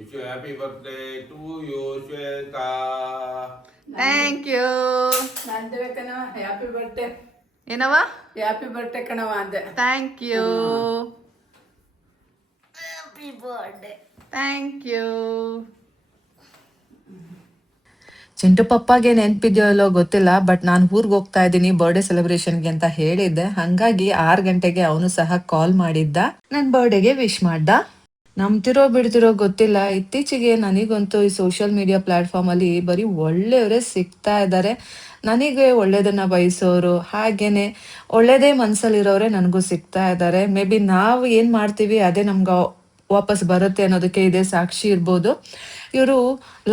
Wish you happy birthday to you, Shweta. Thank you. ನಂದು ಕಣವ happy birthday. ಏನವ? Happy birthday ಕಣವ ಅಂದೆ. Thank you. Happy birthday. Thank you. Chintu ಪಪ್ಪಾಗೆ ನೆನಪಿದೆಯೋ ಇಲ್ಲೋ ಗೊತ್ತಿಲ್ಲ, ಬಟ್ ನಾನು ಊರಿಗೆ ಹೋಗ್ತಾ ಇದ್ದೀನಿ ಬರ್ಡೇ ಸೆಲೆಬ್ರೇಷನ್ಗೆ ಅಂತ ಹೇಳಿದ್ದೆ. ಹಾಗಾಗಿ 6 ಗಂಟೆಗೆ ಅವನು ಸಹ ಕಾಲ್ ಮಾಡಿದ್ದ, ನನ್ನ ಬರ್ಡೇಗೆ ವಿಶ್ ಮಾಡ್ದ. ನಂಬ್ತಿರೋ ಬಿಡ್ತಿರೋ ಗೊತ್ತಿಲ್ಲ, ಇತ್ತೀಚೆಗೆ ನನಗಂತೂ ಈ ಸೋಷಿಯಲ್ ಮೀಡಿಯಾ ಪ್ಲಾಟ್ಫಾರ್ಮ್ ಅಲ್ಲಿ ಬರೀ ಒಳ್ಳೆಯವರೇ ಸಿಗ್ತಾ ಇದ್ದಾರೆ. ನನಗೆ ಒಳ್ಳೇದನ್ನ ಬಯಸೋರು, ಹಾಗೇನೆ ಒಳ್ಳೇದೇ ಮನ್ಸಲ್ಲಿರೋರೆ ನನಗೂ ಸಿಗ್ತಾ ಇದ್ದಾರೆ. ಮೇ ಬಿ ನಾವು ಏನ್ ಮಾಡ್ತೀವಿ ಅದೇ ನಮ್ಗೆ ವಾಪಸ್ ಬರುತ್ತೆ ಅನ್ನೋದಕ್ಕೆ ಇದೇ ಸಾಕ್ಷಿ ಇರ್ಬೋದು. ಇವರು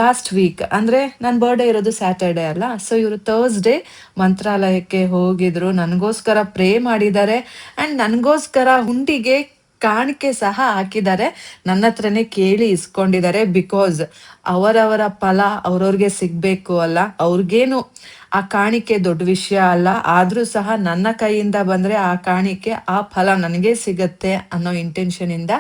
ಲಾಸ್ಟ್ ವೀಕ್ ಅಂದ್ರೆ ನನ್ನ ಬರ್ಡೇ ಇರೋದು ಸ್ಯಾಟರ್ಡೆ ಅಲ್ಲ, ಸೊ ಇವರು ಥರ್ಸ್ಡೇ ಮಂತ್ರಾಲಯಕ್ಕೆ ಹೋಗಿದ್ರು, ನನಗೋಸ್ಕರ ಪ್ರೇ ಮಾಡಿದ್ದಾರೆ ಅಂಡ್ ನನಗೋಸ್ಕರ ಹುಂಡಿಗೆ ಕಾಣಿಕೆ ಸಹ ಹಾಕಿದ್ದಾರೆ. ನನ್ನ ಹತ್ರನೇ ಕೇಳಿ ಇಸ್ಕೊಂಡಿದ್ದಾರೆ. ಬಿಕಾಸ್ ಅವರವರ ಫಲ ಅವ್ರವ್ರಿಗೆ ಸಿಗ್ಬೇಕು ಅಲ್ಲ, ಅವ್ರಿಗೇನು ಆ ಕಾಣಿಕೆ ದೊಡ್ಡ ವಿಷಯ ಅಲ್ಲ, ಆದ್ರೂ ಸಹ ನನ್ನ ಕೈಯಿಂದ ಬಂದ್ರೆ ಆ ಕಾಣಿಕೆ ಆ ಫಲ ನನಗೆ ಸಿಗತ್ತೆ ಅನ್ನೋ ಇಂಟೆನ್ಷನ್ ಇಂದ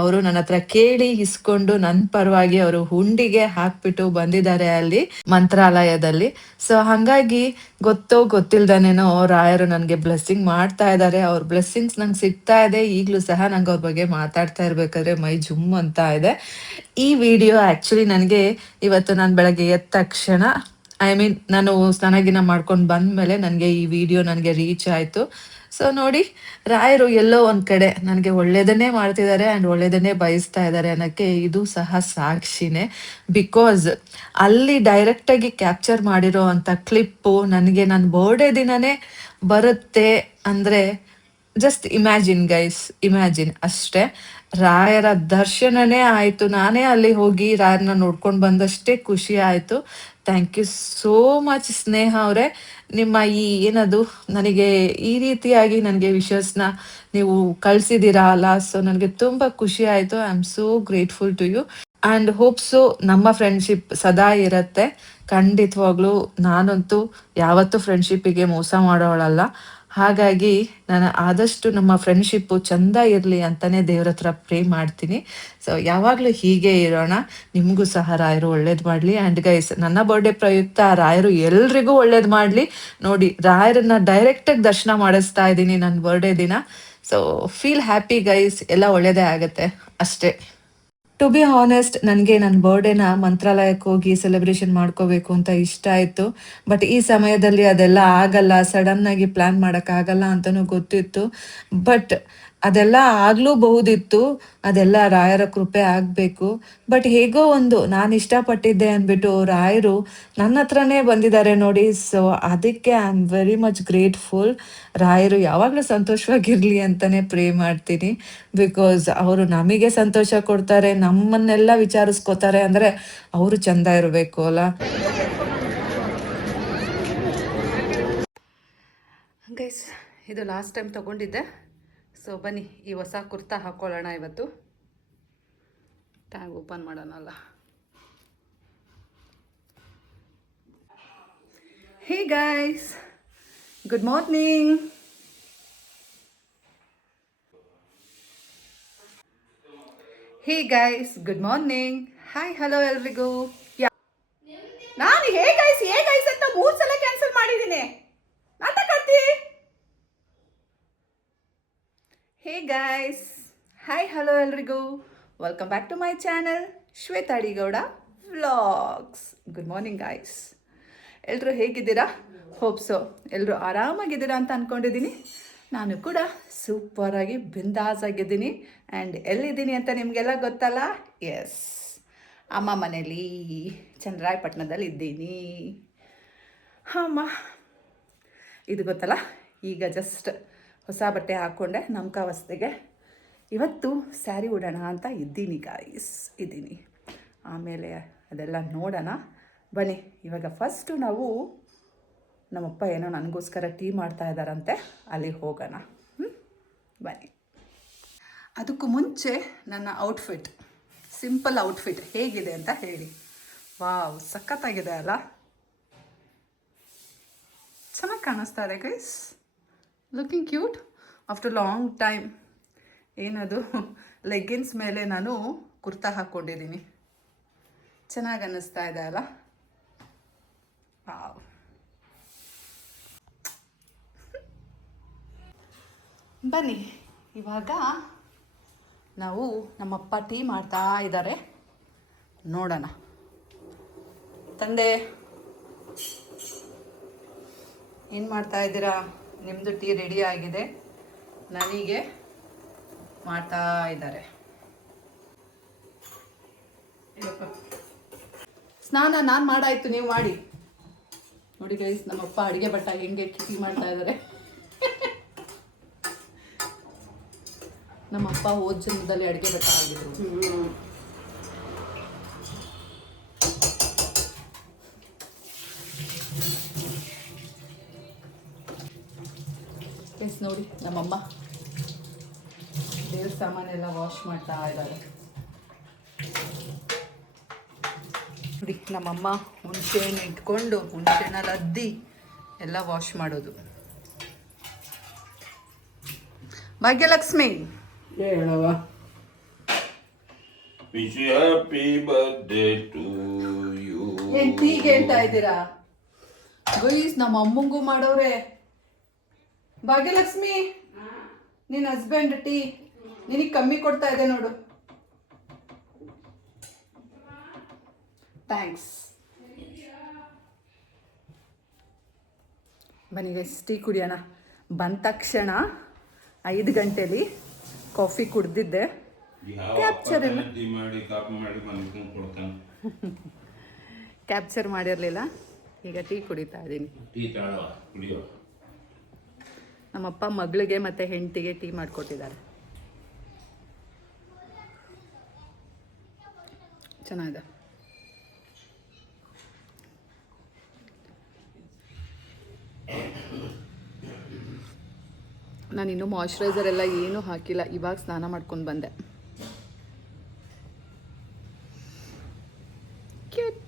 ಅವರು ನನ್ನ ಹತ್ರ ಕೇಳಿ ಇಸ್ಕೊಂಡು ನನ್ನ ಪರವಾಗಿ ಅವರು ಹುಂಡಿಗೆ ಹಾಕ್ಬಿಟ್ಟು ಬಂದಿದ್ದಾರೆ ಅಲ್ಲಿ ಮಂತ್ರಾಲಯದಲ್ಲಿ. ಸೊ ಹಾಗಾಗಿ ಗೊತ್ತೋ ಗೊತ್ತಿಲ್ದನೇನೋ ರಾಯರು ನನಗೆ ಬ್ಲೆಸ್ಸಿಂಗ್ ಮಾಡ್ತಾ ಇದ್ದಾರೆ. ಅವ್ರ ಬ್ಲೆಸ್ಸಿಂಗ್ಸ್ ನಂಗೆ ಸಿಗ್ತಾ ಇದೆ. ಈಗಲೂ ಸಹ ನಂಗೆ ಅವ್ರ ಬಗ್ಗೆ ಮಾತಾಡ್ತಾ ಇರ್ಬೇಕಾದ್ರೆ ಮೈ ಜುಮ್ ಅಂತ ಇದೆ. ಈ ವಿಡಿಯೋ ಆಕ್ಚುಲಿ ನನಗೆ ಇವತ್ತು ನಾನು ಬೆಳಗ್ಗೆ ಎದ್ದ ತಕ್ಷಣ ನಾನು ಸ್ನಾನಗಿನ ಮಾಡ್ಕೊಂಡು ಬಂದ್ಮೇಲೆ ನನಗೆ ಈ ವಿಡಿಯೋ ನನಗೆ ರೀಚ್ ಆಯಿತು. ಸೊ ನೋಡಿ, ರಾಯರು ಎಲ್ಲೋ ಒಂದ್ ಕಡೆ ನನಗೆ ಒಳ್ಳೇದನ್ನೇ ಮಾಡ್ತಿದ್ದಾರೆ ಆ್ಯಂಡ್ ಒಳ್ಳೇದನ್ನೇ ಬಯಸ್ತಾ ಇದ್ದಾರೆ ಅನ್ನೋಕ್ಕೆ ಇದು ಸಹ ಸಾಕ್ಷಿನೇ. ಬಿಕಾಸ್ ಅಲ್ಲಿ ಡೈರೆಕ್ಟಾಗಿ ಕ್ಯಾಪ್ಚರ್ ಮಾಡಿರೋ ಅಂಥ ಕ್ಲಿಪ್ಪು ನನಗೆ ನನ್ನ ಬರ್ಡೇ ದಿನನೇ ಬರುತ್ತೆ ಅಂದರೆ ಜಸ್ಟ್ ಇಮ್ಯಾಜಿನ್ ಗೈಸ್, ಇಮ್ಯಾಜಿನ್ ಅಷ್ಟೇ. ರಾಯರ ದರ್ಶನನೇ ಆಯಿತು, ನಾನೇ ಅಲ್ಲಿ ಹೋಗಿ ರಾಯರನ್ನ ನೋಡ್ಕೊಂಡು ಬಂದಷ್ಟೇ ಖುಷಿ ಆಯಿತು. ಥ್ಯಾಂಕ್ ಯು ಸೋ ಮಚ್ ಸ್ನೇಹ ಅವರೇ. ನಿಮ್ಮ ಈ ಏನದು ನನಗೆ ಈ ರೀತಿಯಾಗಿ ನನಗೆ ವಿಶಸ್ನ ನೀವು ಕಳಿಸಿದ್ದೀರಾ ಅಲ್ಲ, ಸೊ ನನಗೆ ತುಂಬ ಖುಷಿ ಆಯಿತು. I am so grateful to you and hopes ನಮ್ಮ ಫ್ರೆಂಡ್ಶಿಪ್ ಸದಾ ಇರುತ್ತೆ. ಖಂಡಿತವಾಗ್ಲೂ ನಾನಂತೂ ಯಾವತ್ತೂ ಫ್ರೆಂಡ್ಶಿಪ್ಪಿಗೆ ಮೋಸ ಮಾಡೋಳಲ್ಲ. ಹಾಗಾಗಿ ನಾನು ಆದಷ್ಟು ನಮ್ಮ ಫ್ರೆಂಡ್ಶಿಪ್ಪು ಚಂದ ಇರಲಿ ಅಂತಾನೆ ದೇವ್ರ ಹತ್ರ ಪ್ರೇ ಮಾಡ್ತೀನಿ. ಸೊ ಯಾವಾಗಲೂ ಹೀಗೆ ಇರೋಣ. ನಿಮಗೂ ಸಹ ರಾಯರು ಒಳ್ಳೇದು ಮಾಡಲಿ. ಆ್ಯಂಡ್ ಗೈಸ್, ನನ್ನ ಬರ್ಡೇ ಪ್ರಯುಕ್ತ ರಾಯರು ಎಲ್ರಿಗೂ ಒಳ್ಳೇದು ಮಾಡಲಿ. ನೋಡಿ, ರಾಯರನ್ನ ಡೈರೆಕ್ಟಾಗಿ ದರ್ಶನ ಮಾಡಿಸ್ತಾ ಇದ್ದೀನಿ ನನ್ನ ಬರ್ಡೇ ದಿನ. ಸೊ ಫೀಲ್ ಹ್ಯಾಪಿ ಗೈಸ್, ಎಲ್ಲ ಒಳ್ಳೇದೇ ಆಗುತ್ತೆ ಅಷ್ಟೇ. ಟು ಬಿ ಹಾನೆಸ್ಟ್, ನನಗೆ ನನ್ನ ಬರ್ಡೇನ ಮಂತ್ರಾಲಯಕ್ಕೆ ಹೋಗಿ ಸೆಲೆಬ್ರೇಷನ್ ಮಾಡ್ಕೋಬೇಕು ಅಂತ ಇಷ್ಟ ಆಯಿತು. ಬಟ್ ಈ ಸಮಯದಲ್ಲಿ ಅದೆಲ್ಲ ಆಗಲ್ಲ, ಸಡನ್ನಾಗಿ ಪ್ಲ್ಯಾನ್ ಮಾಡೋಕ್ಕಾಗಲ್ಲ ಅಂತಲೂ ಗೊತ್ತಿತ್ತು. ಬಟ್ ಅದೆಲ್ಲ ಆಗ್ಲೂಬಹುದಿತ್ತು, ಅದೆಲ್ಲ ರಾಯರ ಕೃಪೆ ಆಗಬೇಕು. ಬಟ್ ಹೇಗೋ ಒಂದು ನಾನು ಇಷ್ಟಪಟ್ಟಿದ್ದೆ ಅಂದ್ಬಿಟ್ಟು ರಾಯರು ನನ್ನ ಹತ್ರನೇ ಬಂದಿದ್ದಾರೆ ನೋಡಿ. ಸೊ ಅದಕ್ಕೆ I am very much grateful. ರಾಯರು ಯಾವಾಗಲೂ ಸಂತೋಷವಾಗಿರಲಿ ಅಂತಲೇ ಪ್ರೇ ಮಾಡ್ತೀನಿ. ಬಿಕಾಸ್ ಅವರು ನಮಗೆ ಸಂತೋಷ ಕೊಡ್ತಾರೆ, ನಮ್ಮನ್ನೆಲ್ಲ ವಿಚಾರಿಸ್ಕೋತಾರೆ ಅಂದರೆ ಅವರು ಚಂದ ಇರಬೇಕು ಅಲ್ಲ. ಗೈಸ್, ಇದು ಲಾಸ್ಟ್ ಟೈಮ್ ತೊಗೊಂಡಿದ್ದೆ. ಸೊ ಬನ್ನಿ ಈ ಹೊಸ ಕುರ್ತಾ ಹಾಕ್ಕೊಳ್ಳೋಣ ಇವತ್ತು. ಟ್ಯಾಗ್ ಓಪನ್ ಮಾಡೋಣಲ್ಲ. Hey guys, good morning. Hey guys, good morning. Hi, hello ಎಲ್ರಿಗೂ. ನಾನು ಹೇ ಗೈಸ್ ಅಂತ 3 ಸಲ ಕ್ಯಾನ್ಸಲ್ ಮಾಡಿದ್ದೀನಿ. ಮಾತಾಡ್ತಿ. ಹೇ ಗೈಸ್, ಹಾಯ್, ಹಲೋ ಎಲ್ರಿಗೂ. Welcome back to my channel Shweta Adigowda vlogs. Good morning guys. ಎಲ್ಲರೂ ಹೇಗಿದ್ದೀರಾ? ಹೋಪ್ಸೋ ಎಲ್ಲರೂ ಆರಾಮಾಗಿದ್ದೀರಾ ಅಂತ ಅಂದ್ಕೊಂಡಿದ್ದೀನಿ. ನಾನು ಕೂಡ ಸೂಪರಾಗಿ ಬಿಂದಾಸ್ ಆಗಿದ್ದೀನಿ. ಆ್ಯಂಡ್ ಎಲ್ಲಿದ್ದೀನಿ ಅಂತ ನಿಮಗೆಲ್ಲ ಗೊತ್ತಲ್ಲ. ಎಸ್, ಅಮ್ಮ ಮನೇಲಿ ಚನ್ನರಾಯಪಟ್ಟಣದಲ್ಲಿ ಇದ್ದೀನಿ. ಅಮ್ಮ ಇದು ಗೊತ್ತಲ್ಲ. ಈಗ ಜಸ್ಟ್ ಹೊಸ ಬಟ್ಟೆ ಹಾಕ್ಕೊಂಡೆ ನಮ್ಕಾವಸ್ಥೆಗೆ. ಇವತ್ತು ಸ್ಯಾರಿ ಉಡೋಣ ಅಂತ ಇದ್ದೀನಿ ಗಾಯ್ಸ್, ಇದ್ದೀನಿ. ಆಮೇಲೆ ಅದೆಲ್ಲ ನೋಡೋಣ ಬನ್ನಿ. ಇವಾಗ ಫಸ್ಟು ನಾವು ನಮ್ಮಪ್ಪ ಏನೋ ನನಗೋಸ್ಕರ ಟೀ ಮಾಡ್ತಾ ಇದ್ದಾರಂತೆ, ಅಲ್ಲಿಗೆ ಹೋಗೋಣ. ಬನ್ನಿ. ಅದಕ್ಕೂ ಮುಂಚೆ ನನ್ನ ಔಟ್ಫಿಟ್, ಸಿಂಪಲ್ ಔಟ್ಫಿಟ್ ಹೇಗಿದೆ ಅಂತ ಹೇಳಿ. ವಾವ್, ಸಖತ್ತಾಗಿದೆ ಅಲ್ಲ? ಚೆನ್ನಾಗಿ ಕಾಣಿಸ್ತಾ ಇದೆ guys. Looking cute after long time. ಏನದು ಲೆಗ್ಗಿನ್ಸ್ ಮೇಲೆ ನಾನು ಕುರ್ತಾ ಹಾಕ್ಕೊಂಡಿದ್ದೀನಿ. ಚೆನ್ನಾಗಿ ಅನ್ನಿಸ್ತಾ ಇದೆ ಅಲ್ಲ? ವಾವ್. ಬನ್ನಿ ಇವಾಗ ನಾವು ನಮ್ಮಪ್ಪ ಟೀ ಮಾಡ್ತಾ ಇದ್ದಾರೆ, ನೋಡೋಣ. ತಂದೆ ಏನು ಮಾಡ್ತಾ ಇದ್ದೀರಾ? ನಿಮ್ಮದು ಟೀ ರೆಡಿ ಆಗಿದೆ, ನನಗೆ ಮಾಡ್ತಾ ಇದ್ದಾರೆ. ಸ್ನಾನ ನಾನು ಮಾಡಾಯ್ತು, ನೀವು ಮಾಡಿ. ನೋಡಿ ಗೈಸ್, ನಮ್ಮಪ್ಪ ಅಡುಗೆ ಭಟ್ಟ ಹೆಂಗೆ ಟೀ ಮಾಡ್ತಾ ಇದ್ದಾರೆ. ನಮ್ಮಪ್ಪ ಹೋದ ಜನ್ಮದಲ್ಲಿ ಅಡುಗೆ ಭಟ್ಟ ಆಗಿದ್ರು. ಎಸ್ ನೋಡಿ, ನಮ್ಮಮ್ಮ ದೇವ್ರ ಸಾಮಾನೆಲ್ಲ ವಾಶ್ ಮಾಡ್ತಾ ಇದ್ದಾರೆ. ನೋಡಿ ನಮ್ಮಮ್ಮ ಹುಣಸೆಹಣ್ಣು ಇಟ್ಕೊಂಡು ಹುಣಸೆಹಣ್ಣಲ್ಲಿ ಅದ್ದಿ ಎಲ್ಲ ವಾಶ್ ಮಾಡೋದು. Bhagyalakshmi ಹೇಳವ. Wish you happy birthday to you. ಏನ್ ಟೀಗೆ ಹೇಳ್ತಾ ಇದ್ದೀರಾ ಗೈಸ್? ನಮ್ಮ ಅಮ್ಮಂಗೂ ಮಾಡೋರೆ. ಭಾಗ್ಯಲಕ್ಷ್ಮಿ, ನಿನ್ನ ಹಸ್ಬೆಂಡ್ ಟೀ ನಿನಗೆ ಕಮ್ಮಿ ಕೊಡ್ತಾ ಇದೆ ನೋಡು. ಥ್ಯಾಂಕ್ಸ್. ಬನ್ನಿ ಗೈಸ್, ಟೀ ಕುಡಿಯೋಣ. ಬಂದ ತಕ್ಷಣ 5 ಗಂಟೆಲಿ ಕಾಫಿ ಕುಡ್ದಿದ್ದೆ. ಕ್ಯಾಪ್ಚರ್ ಇಲ್ಲ, ಕ್ಯಾಪ್ಚರ್ ಮಾಡಿರಲಿಲ್ಲ. ಈಗ ಟೀ ಕುಡಿತಾ ಇದ್ದೀನಿ. ನಮ್ಮಪ್ಪ ಮಗಳಿಗೆ ಮತ್ತು ಹೆಂಡತಿಗೆ ಟೀ ಮಾಡಿಕೊಟ್ಟಿದ್ದಾರೆ. ಚೆನ್ನಾಗಿದೆ. ನಾನಿನ್ನೂ ಮಾಯ್ಶ್ಚರೈಸರ್ ಎಲ್ಲ ಏನೂ ಹಾಕಿಲ್ಲ, ಇವಾಗ ಸ್ನಾನ ಮಾಡ್ಕೊಂಡು ಬಂದೆ. ಕ್ಯೂಟ್.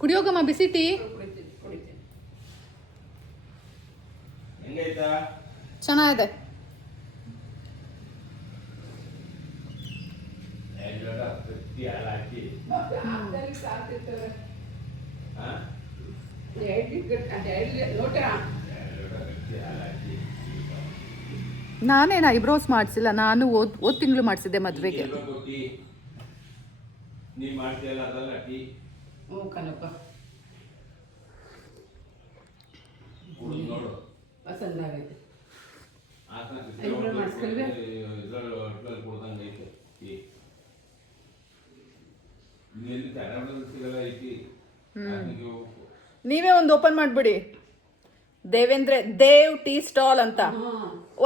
ಕುಡಿಯೋಗಮ್ಮ ಬಿಸಿ ಟೀ. ಚೆನ್ನಾಗಿದೆ. ನಾನೇನು ಐಬ್ರೋಸ್ ಮಾಡಿಸಿಲ್ಲ, ನಾನು ಓದ್ ತಿಂಗಳು ಮಾಡಿಸಿದ್ದೆ ಮದುವೆಗೆ. ಹ್ಞೂ ಕಣಪ್ಪ, ಪಸಂದ್ ಆಗೈತೆ. ನೀವೇ ಒಂದು ಓಪನ್ ಮಾಡಿಬಿಡಿ, ದೇವ್ ಟೀ ಸ್ಟಾಲ್ ಅಂತ.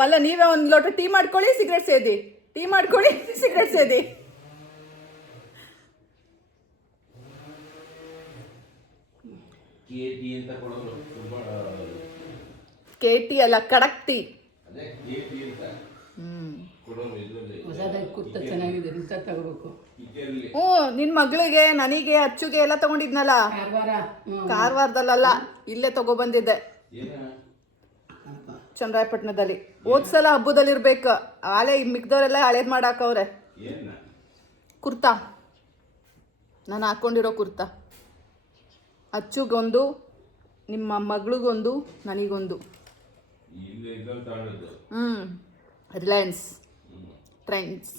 ಅಲ್ಲ, ನೀವೇ ಒಂದು ಲೋಟ ಟೀ ಮಾಡ್ಕೊಳ್ಳಿ, ಸಿಗರೇಟ್ ಸೇದಿ. ಟೀ ಮಾಡ್ಕೊಳ್ಳಿ, ಸಿಗರೇಟ್ ಸೇದಿ. KT ಅಲ್ಲ, ಕಡಕ್ ಟೀ. ಹೊಸದಾಗಿ ಕುರ್ತ ಚೆನ್ನಾಗಿದೆ, ಇಂಥ ತಗೋಬೇಕು. ಹ್ಞೂ, ನಿನ್ನ ಮಗಳಿಗೆ, ನನಗೆ, ಅಚ್ಚುಗೆ ಎಲ್ಲ ತಗೊಂಡಿದ್ನಲ್ಲ, ಕಾರವಾರದಲ್ಲ, ಇಲ್ಲೇ ತಗೊಬಂದಿದ್ದೆ ಚನ್ನರಾಯಪಟ್ಟಣದಲ್ಲಿ. ಹೋದ್ಸಲ ಹಬ್ಬದಲ್ಲಿ ಇರ್ಬೇಕು. ಆಲೆ ಮಿಕ್ದವರೆಲ್ಲ ಹಳೇದು ಮಾಡಾಕವ್ರೆ. ಕುರ್ತಾ, ನಾನು ಹಾಕ್ಕೊಂಡಿರೋ ಕುರ್ತಾ. ಅಚ್ಚುಗೊಂದು, ನಿಮ್ಮ ಮಗಳಿಗೊಂದು, ನನಗೊಂದು. ರಿಲಯನ್ಸ್ ಟ್ರೆಂಡ್ಸ್.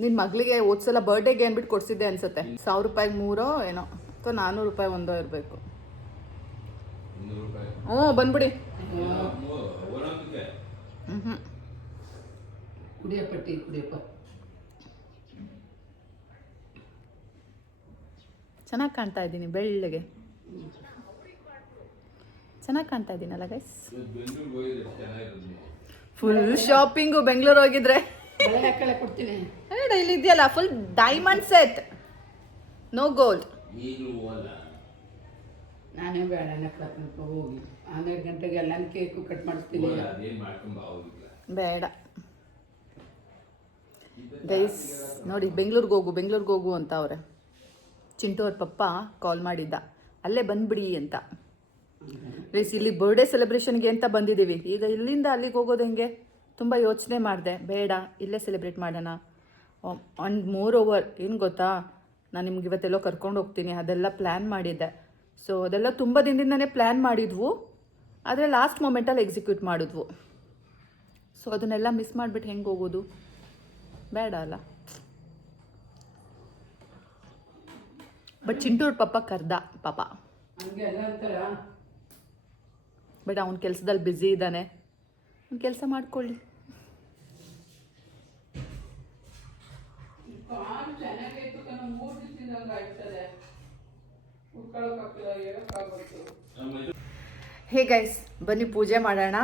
ನಿನ್ನ ಮಗಳಿಗೆ ಹೋದ್ಸಲ ಬರ್ಡೇಗೆ ಅಂದ್ಬಿಟ್ಟು ಕೊಡಿಸಿದ್ದೆ ಅನ್ಸುತ್ತೆ. 1000 ರೂಪಾಯಿಗೆ 3 ಏನೋ, ಅಥವಾ 400 ರೂಪಾಯಿ ಒಂದೋ ಇರಬೇಕು. ಹ್ಞೂ, ಬಂದ್ಬಿಡಿ. ಕುಡಿಯಪ್ಪ ಟೀ ಕುಡಿಯಪ್ಪ. ಚೆನ್ನಾಗಿ ಕಾಣ್ತಾ ಇದ್ದೀನಿ, ಬೆಳ್ಳಗೆ ಚೆನ್ನಾಗಿ ಕಾಣ್ತಾ ಇದ್ದೀನಲ್ಲ ಗೈಸ್? ಫುಲ್ ಶಾಪಿಂಗು ಬೆಂಗಳೂರು ಹೋಗಿದ್ರೆ. ಕೊಡ್ತೀನಿ. ಇಲ್ಲಿ ಇದೆಯಲ್ಲ full diamond set, no gold. ನಾನೇ ಬೇಡ ನಕ್ಲಕ್ಕ ಹೋಗಿ 12 ಗಂಟೆಗೆ ಎಲ್ಲ ಕೇಕು ಕಟ್ ಮಾಡಿಸ್ತೀನಿ. ಬೇಡ ಗೈಸ್. ನೋಡಿ, ಬೆಂಗಳೂರಿಗೆ ಹೋಗು ಅಂತ ಅವ್ರೆ. ಚಿಂಟು ಅವ್ರ ಪಪ್ಪ ಕಾಲ್ ಮಾಡಿದ್ದ, ಅಲ್ಲೇ ಬಂದ್ಬಿಡಿ ಅಂತ. ಪ್ಲೀಸ್ ಇಲ್ಲಿ ಬರ್ಡೇ ಸೆಲೆಬ್ರೇಷನ್ಗೆ ಅಂತ ಬಂದಿದ್ದೀವಿ. ಈಗ ಇಲ್ಲಿಂದ ಅಲ್ಲಿಗೆ ಹೋಗೋದು ಹೆಂಗೆ? ತುಂಬ ಯೋಚನೆ ಮಾಡಿದೆ. ಬೇಡ, ಇಲ್ಲೇ ಸೆಲೆಬ್ರೇಟ್ ಮಾಡೋಣ. ಆ್ಯಂಡ್ ಮೋರ್ ಓವರ್ ಏನು ಗೊತ್ತಾ, ನಾನು ನಿಮ್ಗೆ ಇವತ್ತೆಲ್ಲೋ ಕರ್ಕೊಂಡು ಹೋಗ್ತೀನಿ, ಅದೆಲ್ಲ ಪ್ಲ್ಯಾನ್ ಮಾಡಿದ್ದೆ. ಸೊ ಅದೆಲ್ಲ ತುಂಬ ದಿನದಿಂದನೇ ಪ್ಲ್ಯಾನ್ ಮಾಡಿದ್ವು, ಆದರೆ ಲಾಸ್ಟ್ ಮೂಮೆಂಟಲ್ಲಿ ಎಕ್ಸಿಕ್ಯೂಟ್ ಮಾಡಿದ್ವು. ಸೊ ಅದನ್ನೆಲ್ಲ ಮಿಸ್ ಮಾಡಿಬಿಟ್ಟು ಹೆಂಗೆ ಹೋಗೋದು? ಬೇಡ ಅಲ್ಲ. ಬಟ್ ಚಿಂಟೂರ್ ಪಪ್ಪ ಕರ್ದ ಪಾಪ. ಹಂಗೆ ಎಲ್ಲ ಅಂತಾರ. ಬಟ್ ಅವ್ನ ಕೆಲಸದಲ್ಲಿ ಬ್ಯುಸಿ ಇದ್ದಾನೆ, ಅವ್ನು ಕೆಲಸ ಮಾಡ್ಕೊಳ್ಳಿ. ಕಾಲು ಚೆನ್ನಾಗಿತ್ತು ಕಣ, 3 ದಿವಸದಿಂದ ಆಗ್ತದೆ. ಉಟ್ಕೊಳ್ಳೋಕ್ಕಾಗ್ತದೆ, ಹೇಳೋಕ್ಕಾಗ್ಬೇಕು. ಹೇ ಗೈಸ್, ಬನ್ನಿ ಪೂಜೆ ಮಾಡೋಣ.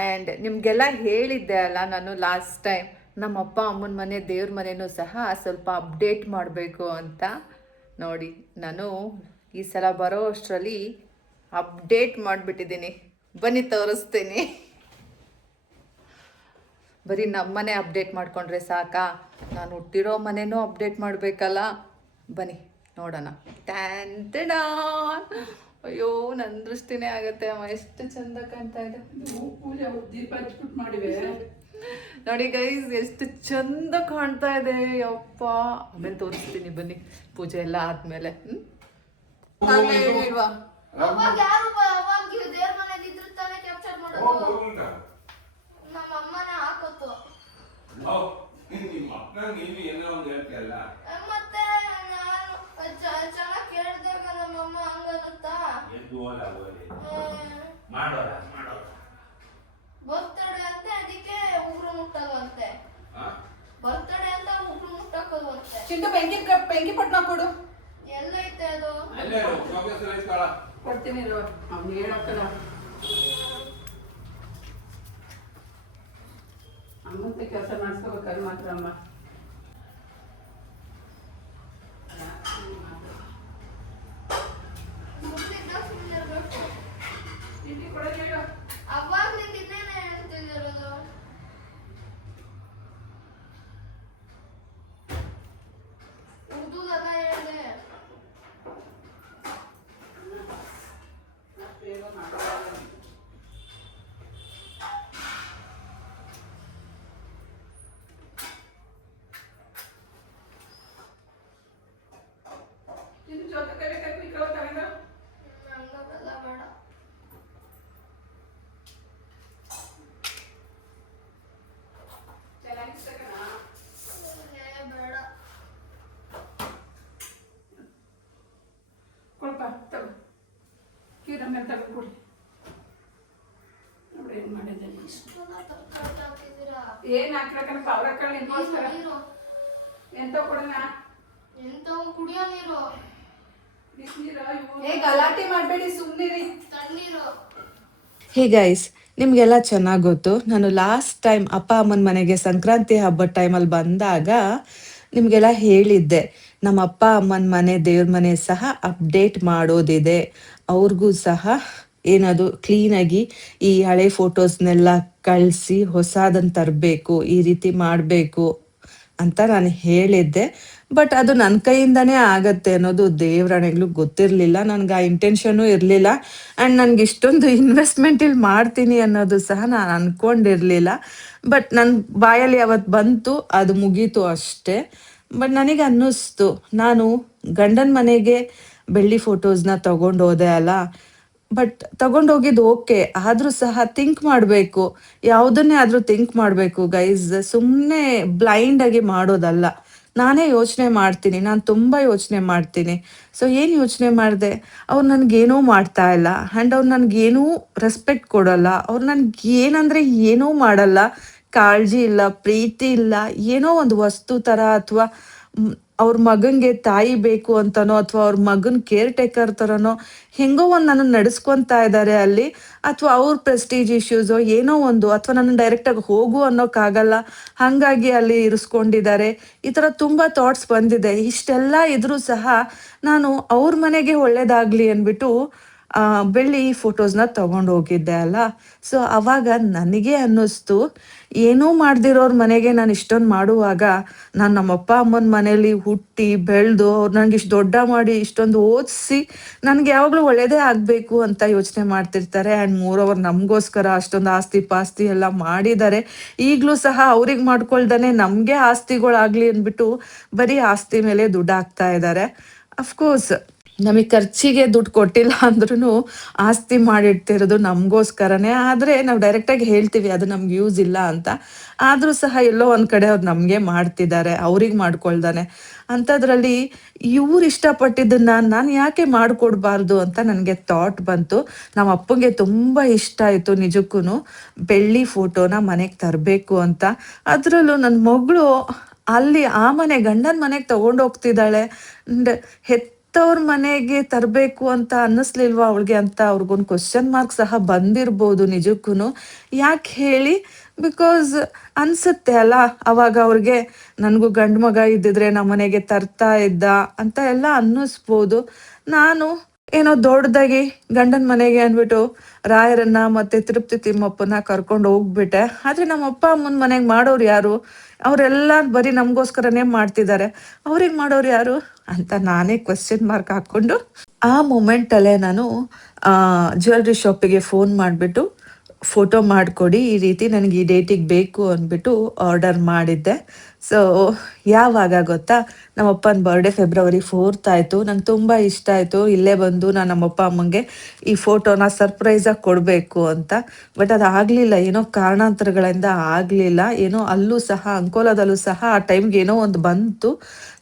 ಆ್ಯಂಡ್ ನಿಮಗೆಲ್ಲ ಹೇಳಿದ್ದೆ ಅಲ್ಲ ನಾನು ಲಾಸ್ಟ್ ಟೈಮ್, ನಮ್ಮ ಅಪ್ಪ ಅಮ್ಮನ ಮನೆ ದೇವ್ರ ಮನೆಯೂ ಸಹ ಸ್ವಲ್ಪ ಅಪ್ಡೇಟ್ ಮಾಡಬೇಕು ಅಂತ. ನೋಡಿ, ನಾನು ಈ ಸಲ ಬರೋ ಅಷ್ಟರಲ್ಲಿ ಅಪ್ಡೇಟ್ ಮಾಡಿಬಿಟ್ಟಿದ್ದೀನಿ. ಬನ್ನಿ ತೋರಿಸ್ತೀನಿ. ಬರೀ ನಮ್ಮ ಮನೆ ಅಪ್ಡೇಟ್ ಮಾಡಿಕೊಂಡ್ರೆ ಸಾಕಾ? ನಾನು ಹುಟ್ಟಿರೋ ಮನೆಯೂ ಅಪ್ಡೇಟ್ ಮಾಡಬೇಕಲ್ಲ. ಬನ್ನಿ ನೋಡೋಣ. ಅಯ್ಯೋ, ನನ್ನ ದೃಷ್ಟಿನೇ ಆಗುತ್ತೆ ಅಮ್ಮ, ಎಷ್ಟು ಚಂದ ಕಾಣ್ತಾ ಇದೆ. ಪೂಜೆ ದೀಪ ಹಚ್ಬಿಟ್ಟು ಮಾಡಿವೆ. ನೋಡಿ ಗೈಸ್, ಎಷ್ಟು ಚಂದ ಕಾಣ್ತಾ ಇದೆ. ಯಪ್ಪ, ಆಮೇಲೆ ತೋರಿಸ್ತೀನಿ ಬನ್ನಿ, ಪೂಜೆ ಎಲ್ಲ ಆದ್ಮೇಲೆ. ಇಲ್ವಾ? ಅವಾಗ ಯಾರು ಅವಾಗ ದೇವ್ರ ಮನೆಯಲ್ಲಿ ಇದ್ರು ತಾನೇ ಕ್ಯಾಪ್ಚರ್ ಮಾಡೋದು. ನಮ್ಮ ಅಮ್ಮನೇ ಹಾಕೋತು. ನಿಮ್ಮ ಅಪ್ಪ ನೀನು ಏನೋ ಒಂದು ಹೇಳ್ತಿಯಲ್ಲ. ಮತ್ತೆ ನಾನು ಚೆನ್ನಾಗಿ ಕೇಳಿದಾಗ ನಮ್ಮಮ್ಮ ಹಂಗನ್ನುತ್ತಾ ಬರ್ತಡೆ ಅಂತೆ, ಅದಕ್ಕೆ ಉಗುರು ಮುಟ್ಟೋದಂತೆ. ಬರ್ತಡೆ ಅಂತ ಉಗುರು ಮುಟ್ಟಕೋದಂತೆ. ಚಿಂಟು, ಬೆಂಕಿ ಪಟ್ನ ಕೊಡು. ಎಲ್ಲೈತೆ ಅದು? ಕೊಡ್ತೀನಿ ಅವ್ನು ಹೇಳಕ್ಕಲ್ಲ. ಅಮ್ಮಂತೆ ಕೆಲಸ ಮಾಡಿಸ್ಕೋಬೇಕಾದ್ರೆ ಮಾತ್ರ ಅಮ್ಮ. ಅವಾಗ ನಿಂಗೆ ಇನ್ನೇನೆ ಹೇಳ್ತಿದ್ದಿರೋದು. ಉರ್ದುದೆಲ್ಲ ಹೇಳಿದೆ. ಹಂಗಲ್ಲ ಬೇಡ. ಬೇಡ. ಕೊಡ್ಪ ತಗೋ, ಕೀರ ಮೇಲೆ ತಗೊಂಡ್ಕೊಡಿ. ನೋಡಿ ಏನು ಮಾಡಿದೆ. ಇಷ್ಟೊಂದು ತರಕಾರಿ ಹಾಕಿದ್ದೀರಾ? ಏನು ಹಾಕ್ಬೇಕಂತ ಅವ್ರ ಹಾಕೊಂಡು ನಿಂತ್ಕೋಸ್ಕರ ನೀರು ಎಂತ ಕೊಡೋಣ. ಎಂತವು ಕುಡಿಯೋ ನೀರು, ಬಿಸಿನೀರು ಇವು. ಗಲಾಟೆ ಮಾಡಬೇಡಿ, ಸುಮ್ಮನಿರಿ. ತಣ್ಣೀರು. ಹೇ ಗೈಸ್, ನಿಮಗೆಲ್ಲ ಚೆನ್ನಾಗಿ ಗೊತ್ತು, ನಾನು ಲಾಸ್ಟ್ ಟೈಮ್ ಅಪ್ಪ ಅಮ್ಮನ ಮನೆಗೆ ಸಂಕ್ರಾಂತಿ ಹಬ್ಬದ ಟೈಮಲ್ಲಿ ಬಂದಾಗ ನಿಮಗೆಲ್ಲ ಹೇಳಿದ್ದೆ, ನಮ್ಮ ಅಪ್ಪ ಅಮ್ಮನ ಮನೆ ದೇವ್ರ ಮನೆ ಸಹ ಅಪ್ಡೇಟ್ ಮಾಡೋದಿದೆ. ಅವ್ರಿಗೂ ಸಹ ಏನದು ಕ್ಲೀನಾಗಿ ಈ ಹಳೆ ಫೋಟೋಸ್ನೆಲ್ಲ ಕಳಿಸಿ ಹೊಸದನ್ನು ತರಬೇಕು, ಈ ರೀತಿ ಮಾಡಬೇಕು ಅಂತ ನಾನು ಹೇಳಿದ್ದೆ. ಬಟ್ ಅದು ನನ್ನ ಕೈಯಿಂದನೇ ಆಗತ್ತೆ ಅನ್ನೋದು ದೇವ್ರಾಣೆಗಳು ಗೊತ್ತಿರಲಿಲ್ಲ, ನನಗೆ ಆ ಇಂಟೆನ್ಷನು ಇರಲಿಲ್ಲ. ಆ್ಯಂಡ್ ನನಗೆ ಇಷ್ಟೊಂದು ಇನ್ವೆಸ್ಟ್ಮೆಂಟ್ ಇಲ್ಲಿ ಮಾಡ್ತೀನಿ ಅನ್ನೋದು ಸಹ ನಾನು ಅಂದ್ಕೊಂಡಿರಲಿಲ್ಲ. ಬಟ್ ನನ್ನ ಬಾಯಲ್ಲಿ ಅವತ್ತು ಬಂತು, ಅದು ಮುಗೀತು ಅಷ್ಟೇ. ಬಟ್ ನನಗೆ ಅನ್ನಿಸ್ತು, ನಾನು ಗಂಡನ ಮನೆಗೆ ಬೆಳ್ಳಿ ಫೋಟೋಸ್ನ ತಗೊಂಡೋದೆ ಅಲ್ಲ, ಬಟ್ ತಗೊಂಡೋಗಿದ್ದು ಓಕೆ, ಆದರೂ ಸಹ ಥಿಂಕ್ ಮಾಡಬೇಕು, ಯಾವುದನ್ನೇ ಆದರೂ ಥಿಂಕ್ ಮಾಡಬೇಕು ಗೈಸ್, ಸುಮ್ಮನೆ ಬ್ಲೈಂಡಾಗಿ ಮಾಡೋದಲ್ಲ. ನಾನೇ ಯೋಚನೆ ಮಾಡ್ತೀನಿ, ನಾನು ತುಂಬ ಯೋಚನೆ ಮಾಡ್ತೀನಿ. ಸೊ ಏನು ಯೋಚನೆ ಮಾಡಿದೆ, ಅವ್ರು ನನಗೇನೂ ಮಾಡ್ತಾ ಇಲ್ಲ, ಆ್ಯಂಡ್ ಅವ್ರು ನನಗೇನೂ ರೆಸ್ಪೆಕ್ಟ್ ಕೊಡೋಲ್ಲ, ಅವ್ರು ನನಗೆ ಏನಂದರೆ ಏನೂ ಮಾಡಲ್ಲ, ಕಾಳಜಿ ಇಲ್ಲ, ಪ್ರೀತಿ ಇಲ್ಲ, ಏನೋ ಒಂದು ವಸ್ತು ಥರ ಅಥವಾ ಅವ್ರ ಮಗನಿಗೆ ತಾಯಿ ಬೇಕು ಅಂತನೋ ಅಥವಾ ಅವ್ರ ಮಗನ ಕೇರ್ ಟೇಕರ್ ಥರನೋ ಹೆಂಗೋ ಒಂದು ನನ್ನ ನಡೆಸ್ಕೊತಾ ಇದ್ದಾರೆ ಅಲ್ಲಿ, ಅಥವಾ ಅವ್ರ ಪ್ರೆಸ್ಟೀಜ್ ಇಶ್ಯೂಸೋ ಏನೋ ಒಂದು, ಅಥವಾ ನನ್ನ ಡೈರೆಕ್ಟಾಗಿ ಹೋಗು ಅನ್ನೋಕ್ಕಾಗಲ್ಲ ಹಾಗಾಗಿ ಅಲ್ಲಿ ಇರಿಸ್ಕೊಂಡಿದ್ದಾರೆ. ಈ ಥರ ತುಂಬ ಥಾಟ್ಸ್ ಬಂದಿದೆ. ಇಷ್ಟೆಲ್ಲ ಇದ್ರೂ ಸಹ ನಾನು ಅವ್ರ ಮನೆಗೆ ಒಳ್ಳೇದಾಗಲಿ ಅಂದ್ಬಿಟ್ಟು ಬೆಳ್ಳಿ ಫೋಟೋಸ್ನ ತಗೊಂಡು ಹೋಗಿದ್ದೆ ಅಲ್ಲ. ಸೊ ಅವಾಗ ನನಗೆ ಅನ್ನಿಸ್ತು, ಏನೂ ಮಾಡ್ದಿರೋರ ಮನೆಗೆ ನಾನು ಇಷ್ಟೊಂದು ಮಾಡುವಾಗ, ನಾನು ನಮ್ಮಪ್ಪ ಅಮ್ಮನ ಮನೇಲಿ ಹುಟ್ಟಿ ಬೆಳೆದು ಅವ್ರು ನನಗೆ ಇಷ್ಟು ದೊಡ್ಡ ಮಾಡಿ ಇಷ್ಟೊಂದು ಓದಿಸಿ ನನಗೆ ಯಾವಾಗಲೂ ಒಳ್ಳೇದೇ ಆಗಬೇಕು ಅಂತ ಯೋಚನೆ ಮಾಡ್ತಿರ್ತಾರೆ. ಆ್ಯಂಡ್ ಮೋರೋವರ್ ನಮಗೋಸ್ಕರ ಅಷ್ಟೊಂದು ಆಸ್ತಿ ಪಾಸ್ತಿ ಎಲ್ಲ ಮಾಡಿದ್ದಾರೆ. ಈಗಲೂ ಸಹ ಅವ್ರಿಗೆ ಮಾಡ್ಕೊಳ್ದಾನೆ ನಮಗೆ ಆಸ್ತಿಗಳಾಗಲಿ ಅಂದ್ಬಿಟ್ಟು ಬರೀ ಆಸ್ತಿ ಮೇಲೆ ದುಡ್ಡು ಹಾಕ್ತಾ ಇದ್ದಾರೆ. ಅಫ್ಕೋರ್ಸ್ ನಮಗೆ ಖರ್ಚಿಗೆ ದುಡ್ಡು ಕೊಟ್ಟಿಲ್ಲ ಅಂದ್ರೂ ಆಸ್ತಿ ಮಾಡಿಡ್ತಿರೋದು ನಮಗೋಸ್ಕರನೇ. ಆದರೆ ನಾವು ಡೈರೆಕ್ಟಾಗಿ ಹೇಳ್ತೀವಿ ಅದು ನಮ್ಗೆ ಯೂಸ್ ಇಲ್ಲ ಅಂತ. ಆದರೂ ಸಹ ಎಲ್ಲೋ ಒಂದು ಕಡೆ ಅವ್ರು ನಮಗೆ ಮಾಡ್ತಿದ್ದಾರೆ, ಅವ್ರಿಗೆ ಮಾಡ್ಕೊಳ್ದಾನೆ. ಅಂಥದ್ರಲ್ಲಿ ಇವ್ರು ಇಷ್ಟಪಟ್ಟಿದ್ದನ್ನು ನಾನು ಯಾಕೆ ಮಾಡಿಕೊಡ್ಬಾರ್ದು ಅಂತ ನನಗೆ ಥಾಟ್ ಬಂತು. ನಮ್ಮ ಅಪ್ಪಂಗೆ ತುಂಬ ಇಷ್ಟ ಆಯಿತು ನಿಜಕ್ಕೂ ಬೆಳ್ಳಿ ಫೋಟೋನ ಮನೆಗೆ ತರಬೇಕು ಅಂತ. ಅದರಲ್ಲೂ ನನ್ನ ಮಗಳು ಅಲ್ಲಿ ಆ ಮನೆ ಗಂಡನ ಮನೆಗೆ ತೊಗೊಂಡೋಗ್ತಿದ್ದಾಳೆ. ಹೆತ್ತವ್ರ ಮನೆಗೆ ತರಬೇಕು ಅಂತ ಅನ್ನಿಸ್ಲಿಲ್ವಾ ಅವಳಿಗೆ ಅಂತ ಅವ್ರಿಗೊಂದು ಕ್ವಶನ್ ಮಾರ್ಕ್ ಸಹ ಬಂದಿರ್ಬೋದು ನಿಜಕ್ಕೂ. ಯಾಕೆ ಹೇಳಿ? ಬಿಕಾಸ್ ಅನಿಸುತ್ತೆ ಅಲ್ಲ, ಅವಾಗ ಅವ್ರಿಗೆ ನನಗೂ ಗಂಡು ಮಗ ಇದ್ದಿದ್ರೆ ನಮ್ಮ ಮನೆಗೆ ತರ್ತಾ ಇದ್ದ ಅಂತ ಎಲ್ಲ ಅನ್ನಿಸ್ಬೋದು. ನಾನು ಏನೋ ದೊಡ್ಡದಾಗಿ ಗಂಡನ ಮನೆಗೆ ಅಂದ್ಬಿಟ್ಟು ರಾಯರನ್ನ ಮತ್ತು ತಿರುಪತಿ ತಿಮ್ಮಪ್ಪನ ಕರ್ಕೊಂಡು ಹೋಗ್ಬಿಟ್ಟೆ. ಆದರೆ ನಮ್ಮ ಅಪ್ಪ ಅಮ್ಮನ ಮನೆಗೆ ಮಾಡೋರು ಯಾರು? ಅವರೆಲ್ಲ ಬರೀ ನಮಗೋಸ್ಕರನೇ ಮಾಡ್ತಿದ್ದಾರೆ, ಅವ್ರಿಗೆ ಮಾಡೋರು ಯಾರು ಅಂತ ನಾನೇ ಕ್ವಶನ್ ಮಾರ್ಕ್ ಹಾಕ್ಕೊಂಡು ಆ ಮೂಮೆಂಟಲ್ಲೇ ನಾನು ಜ್ಯುವೆಲ್ರಿ ಶಾಪಿಗೆ ಫೋನ್ ಮಾಡಿಬಿಟ್ಟು ಫೋಟೋ ಮಾಡಿಕೊಡಿ, ಈ ರೀತಿ ನನಗೆ ಈ ಡೇಟಿಗೆ ಬೇಕು ಅಂದ್ಬಿಟ್ಟು ಆರ್ಡರ್ ಮಾಡಿದ್ದೆ. ಸೊ ಯಾವಾಗ ಗೊತ್ತಾ, ನಮ್ಮಪ್ಪನ ಬರ್ಡೇ ಫೆಬ್ರವರಿ 4th ಆಯಿತು. ನಂಗೆ ತುಂಬ ಇಷ್ಟ ಆಯಿತು ಇಲ್ಲೇ ಬಂದು ನಾನು ನಮ್ಮಪ್ಪ ಅಮ್ಮಂಗೆ ಈ ಫೋಟೋನ ಸರ್ಪ್ರೈಸಾಗಿ ಕೊಡಬೇಕು ಅಂತ. ಬಟ್ ಅದು ಆಗಲಿಲ್ಲ, ಏನೋ ಕಾರಣಾಂತರಗಳಿಂದ ಆಗಲಿಲ್ಲ. ಏನೋ ಅಲ್ಲೂ ಸಹ ಅಂಕೋಲಾದಲ್ಲೂ ಸಹ ಆ ಟೈಮ್ಗೆ ಏನೋ ಒಂದು ಬಂತು,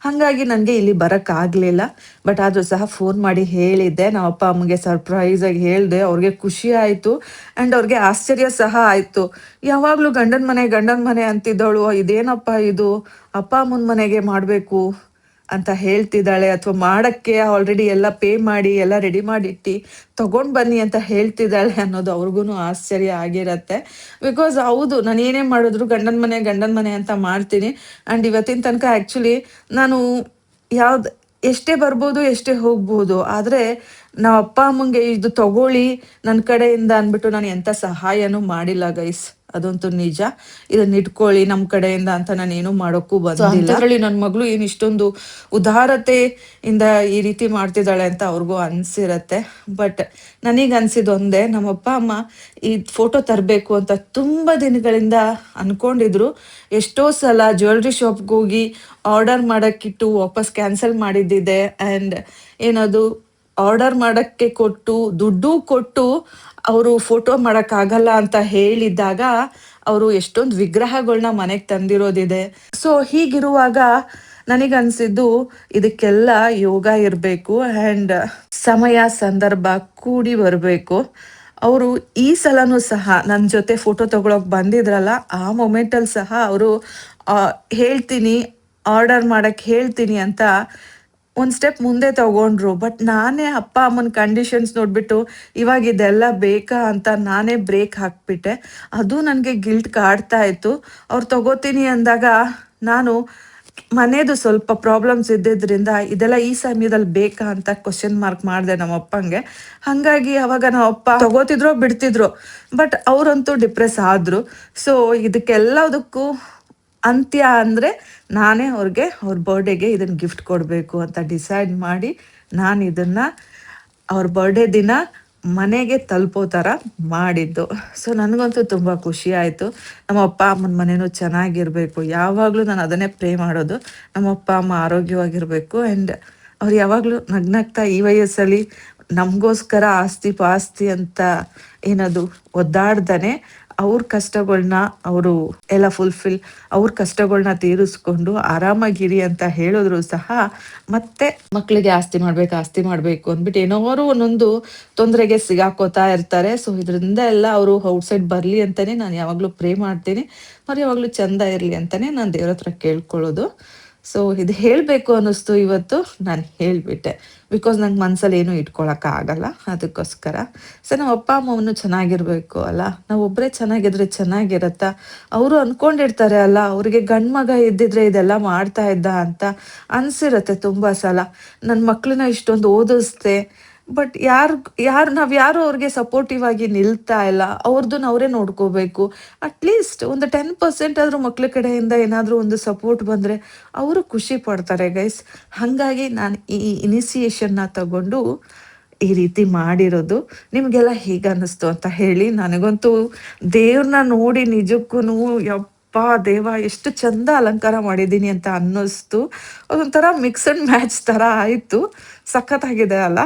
ಹಾಗಾಗಿ ನನಗೆ ಇಲ್ಲಿ ಬರೋಕ್ಕಾಗಲಿಲ್ಲ. ಬಟ್ ಆದರೂ ಸಹ ಫೋನ್ ಮಾಡಿ ಹೇಳಿದ್ದೆ, ನಮ್ಮ ಅಪ್ಪ ಅಮ್ಮಗೆ ಸರ್ಪ್ರೈಸಾಗಿ ಹೇಳಿದೆ. ಅವ್ರಿಗೆ ಖುಷಿ ಆಯಿತು ಆ್ಯಂಡ್ ಅವ್ರಿಗೆ ಆಶ್ಚರ್ಯ ಸಹ ಆಯಿತು. ಯಾವಾಗಲೂ ಗಂಡನ ಮನೆ ಅಂತಿದ್ದವಳು ಇದೇನಪ್ಪ ಇದು ಅಪ್ಪ ಅಮ್ಮನ ಮನೆಗೆ ಮಾಡಬೇಕು ಅಂತ ಹೇಳ್ತಿದ್ದಾಳೆ, ಅಥವಾ ಮಾಡೋಕ್ಕೆ ಆಲ್ರೆಡಿ ಎಲ್ಲ ಪೇ ಮಾಡಿ ಎಲ್ಲ ರೆಡಿ ಮಾಡಿಟ್ಟು ತೊಗೊಂಡು ಬನ್ನಿ ಅಂತ ಹೇಳ್ತಿದ್ದಾಳೆ ಅನ್ನೋದು ಅವ್ರಿಗೂ ಆಶ್ಚರ್ಯ ಆಗಿರತ್ತೆ. ಬಿಕಾಸ್ ಹೌದು, ನಾನು ಏನೇ ಮಾಡಿದ್ರು ಗಂಡನ ಮನೆ ಅಂತ ಮಾಡ್ತೀನಿ. ಆ್ಯಂಡ್ ಇವತ್ತಿನ ತನಕ ಆ್ಯಕ್ಚುಲಿ ನಾನು ಯಾವ್ದು ಎಷ್ಟೇ ಬರ್ಬೋದು ಎಷ್ಟೇ ಹೋಗ್ಬೋದು, ಆದರೆ ನಾವು ಅಪ್ಪ ಅಮ್ಮಂಗೆ ಇದು ತಗೊಳ್ಳಿ ನನ್ನ ಕಡೆಯಿಂದ ಅಂದ್ಬಿಟ್ಟು ನಾನು ಎಂಥ ಸಹಾಯನೂ ಮಾಡಿಲ್ಲ ಗೈಸ್, ಅದಂತೂ ನಿಜ. ಇದನ್ನ ಇಟ್ಕೊಳ್ಳಿ ನಮ್ಮ ಕಡೆಯಿಂದ ಅಂತ ನಾನು ಏನೂ ಮಾಡೋಕ್ಕೂ ಬಂದಿಲ್ಲ. ಅದರಲ್ಲಿ ನನ್ನ ಮಗಳು ಏನು ಇಷ್ಟೊಂದು ಉದಾರತೆಯಿಂದ ಈ ರೀತಿ ಮಾಡ್ತಿದ್ದಾಳೆ ಅಂತ ಅವ್ರಿಗೂ ಅನಿಸಿರತ್ತೆ. ಬಟ್ ನನಗೆ ಅನಿಸಿದ್ದು ಒಂದೇ, ನಮ್ಮಪ್ಪ ಅಮ್ಮ ಈ ಫೋಟೋ ತರಬೇಕು ಅಂತ ತುಂಬ ದಿನಗಳಿಂದ ಅಂದ್ಕೊಂಡಿದ್ರು. ಎಷ್ಟೋ ಸಲ ಜ್ಯುವೆಲ್ರಿ ಶಾಪ್ಗೆ ಹೋಗಿ ಆರ್ಡರ್ ಮಾಡೋಕ್ಕಿಟ್ಟು ವಾಪಸ್ ಕ್ಯಾನ್ಸಲ್ ಮಾಡಿದ್ದಿದೆ. ಆ್ಯಂಡ್ ಏನದು ಆರ್ಡರ್ ಮಾಡೋಕ್ಕೆ ಕೊಟ್ಟು ದುಡ್ಡು ಕೊಟ್ಟು ಅವರು ಫೋಟೋ ಮಾಡೋಕ್ಕಾಗಲ್ಲ ಅಂತ ಹೇಳಿದ್ದಾಗ ಅವರು ಎಷ್ಟೊಂದು ವಿಗ್ರಹಗಳನ್ನ ಮನೆಗೆ ತಂದಿರೋದಿದೆ. ಸೊ ಹೀಗಿರುವಾಗ ನನಗನ್ಸಿದ್ದು ಇದಕ್ಕೆಲ್ಲ ಯೋಗ ಇರಬೇಕು ಆ್ಯಂಡ್ ಸಮಯ ಸಂದರ್ಭ ಕೂಡಿ ಬರಬೇಕು. ಅವರು ಈ ಸಲನೂ ಸಹ ನನ್ನ ಜೊತೆ ಫೋಟೋ ತೊಗೊಳಕ್ಕೆ ಬಂದಿದ್ರಲ್ಲ, ಆ ಮೊಮೆಂಟಲ್ಲಿ ಸಹ ಅವರು ಹೇಳ್ತೀನಿ ಆರ್ಡರ್ ಮಾಡೋಕ್ಕೆ ಹೇಳ್ತೀನಿ ಅಂತ ಒಂದು ಸ್ಟೆಪ್ ಮುಂದೆ ತಗೊಂಡ್ರು. ಬಟ್ ನಾನೇ ಅಪ್ಪ ಅಮ್ಮನ ಕಂಡೀಷನ್ಸ್ ನೋಡಿಬಿಟ್ಟು ಇವಾಗ ಇದೆಲ್ಲ ಬೇಕಾ ಅಂತ ನಾನೇ ಬ್ರೇಕ್ ಹಾಕ್ಬಿಟ್ಟೆ. ಅದು ನನಗೆ ಗಿಲ್ಟ್ ಕಾಡ್ತಾ ಇತ್ತು. ಅವ್ರು ತಗೋತೀನಿ ಅಂದಾಗ ನಾನು ಮನೇದು ಸ್ವಲ್ಪ ಪ್ರಾಬ್ಲಮ್ಸ್ ಇದ್ದಿದ್ದರಿಂದ ಇದೆಲ್ಲ ಈ ಸಮಯದಲ್ಲಿ ಬೇಕಾ ಅಂತ ಕ್ವಶನ್ ಮಾರ್ಕ್ ಮಾಡಿದೆ ನಮ್ಮ ಅಪ್ಪಂಗೆ. ಹಾಗಾಗಿ ಅವಾಗ ನಮ್ಮ ಅಪ್ಪ ತಗೋತಿದ್ರೋ ಬಿಡ್ತಿದ್ರು, ಬಟ್ ಅವರಂತೂ ಡಿಪ್ರೆಸ್ ಆದರು. ಸೊ ಇದಕ್ಕೆಲ್ಲದಕ್ಕೂ ಅಂತ್ಯ ಅಂದರೆ ನಾನೇ ಅವ್ರಿಗೆ ಅವ್ರ ಬರ್ಡೇಗೆ ಇದನ್ನು ಗಿಫ್ಟ್ ಕೊಡಬೇಕು ಅಂತ ಡಿಸೈಡ್ ಮಾಡಿ ನಾನು ಇದನ್ನು ಅವ್ರ ಬರ್ಡೇ ದಿನ ಮನೆಗೆ ತಲುಪೋ ಥರ ಮಾಡಿದ್ದು. ಸೊ ನನಗಂತೂ ತುಂಬ ಖುಷಿ ಆಯಿತು. ನಮ್ಮ ಅಪ್ಪ ಅಮ್ಮನ ಮನೆಯೂ ಚೆನ್ನಾಗಿರಬೇಕು, ಯಾವಾಗಲೂ ನಾನು ಅದನ್ನೇ ಪ್ರೇ ಮಾಡೋದು, ನಮ್ಮ ಅಪ್ಪ ಅಮ್ಮ ಆರೋಗ್ಯವಾಗಿರಬೇಕು ಆ್ಯಂಡ್ ಅವ್ರು ಯಾವಾಗಲೂ ನಗ್ನಗ್ತಾ ಈ ವಯಸ್ಸಲ್ಲಿ ನಮಗೋಸ್ಕರ ಆಸ್ತಿ ಪಾಸ್ತಿ ಅಂತ ಏನದು ಒದ್ದಾಡ್ದಾನೆ ಅವ್ರ ಕಷ್ಟಗಳನ್ನ ಅವರು ಎಲ್ಲ ಅವ್ರ ಕಷ್ಟಗಳನ್ನ ತೀರಿಸ್ಕೊಂಡು ಆರಾಮಾಗಿರಿ ಅಂತ ಹೇಳಿದ್ರು ಸಹ ಮತ್ತೆ ಮಕ್ಕಳಿಗೆ ಆಸ್ತಿ ಮಾಡಬೇಕು ಅಂದ್ಬಿಟ್ಟು ಏನೋರು ಒಂದೊಂದು ತೊಂದರೆಗೆ ಸಿಗಾಕೋತಾ ಇರ್ತಾರೆ. ಸೊ ಇದರಿಂದ ಎಲ್ಲ ಅವರು ಔಟ್ಸೈಡ್ ಬರಲಿ ಅಂತಲೇ ನಾನು ಯಾವಾಗಲೂ ಪ್ರೇ ಮಾಡ್ತೀನಿ. ಅವ್ರು ಯಾವಾಗಲೂ ಚೆಂದ ಇರಲಿ ಅಂತಲೇ ನಾನು ದೇವ್ರ ಹತ್ರ ಕೇಳ್ಕೊಳ್ಳೋದು. ಸೊ ಇದು ಹೇಳಬೇಕು ಅನ್ನಿಸ್ತು ಇವತ್ತು, ನಾನು ಹೇಳಿಬಿಟ್ಟೆ. ಬಿಕಾಸ್ ನಂಗೆ ಮನಸ್ಸಲ್ಲಿ ಏನೂ ಇಟ್ಕೊಳಕ್ಕಾಗಲ್ಲ, ಅದಕ್ಕೋಸ್ಕರ. ಸೊ ನಮ್ಮ ಅಪ್ಪ ಅಮ್ಮವನ್ನು ಚೆನ್ನಾಗಿರಬೇಕು ಅಲ್ಲ, ನಾವು ಒಬ್ಬರೇ ಚೆನ್ನಾಗಿದ್ರೆ ಚೆನ್ನಾಗಿರತ್ತಾ? ಅವರು ಅಂದ್ಕೊಂಡಿರ್ತಾರೆ ಅಲ್ಲ, ಅವ್ರಿಗೆ ಗಂಡು ಮಗ ಇದ್ದಿದ್ರೆ ಇದೆಲ್ಲ ಮಾಡ್ತಾ ಇದ್ದ ಅಂತ ಅನಿಸಿರತ್ತೆ ತುಂಬ ಸಲ. ನನ್ನ ಮಕ್ಕಳನ್ನ ಇಷ್ಟೊಂದು ಓದಿಸ್ದೆ ಬಟ್ ಯಾರು ಅವ್ರಿಗೆ ಸಪೋರ್ಟಿವ್ ಆಗಿ ನಿಲ್ತಾ ಇಲ್ಲ. ಅವ್ರದ್ದನ್ನ ಅವರೇ ನೋಡ್ಕೋಬೇಕು. ಅಟ್ಲೀಸ್ಟ್ ಒಂದು 10% ಆದರೂ ಮಕ್ಳ ಕಡೆಯಿಂದ ಏನಾದರೂ ಒಂದು ಸಪೋರ್ಟ್ ಬಂದರೆ ಅವರು ಖುಷಿ ಪಡ್ತಾರೆ ಗೈಸ್. ಹಾಗಾಗಿ ನಾನು ಈ ಇನಿಸಿಯೇಷನ್ನ ತಗೊಂಡು ಈ ರೀತಿ ಮಾಡಿರೋದು. ನಿಮಗೆಲ್ಲ ಹೇಗೆ ಅನ್ನಿಸ್ತು ಅಂತ ಹೇಳಿ. ನನಗಂತೂ ದೇವ್ರನ್ನ ನೋಡಿ ನಿಜಕ್ಕೂ ಯಪ್ಪ ದೇವ ಎಷ್ಟು ಚಂದ ಅಲಂಕಾರ ಮಾಡಿದ್ದೀನಿ ಅಂತ ಅನ್ನಿಸ್ತು. ಅದೊಂಥರ ಮಿಕ್ಸ್ ಆ್ಯಂಡ್ ಮ್ಯಾಚ್ ಥರ ಆಯಿತು. ಸಖತ್ತಾಗಿದೆ ಅಲ್ಲ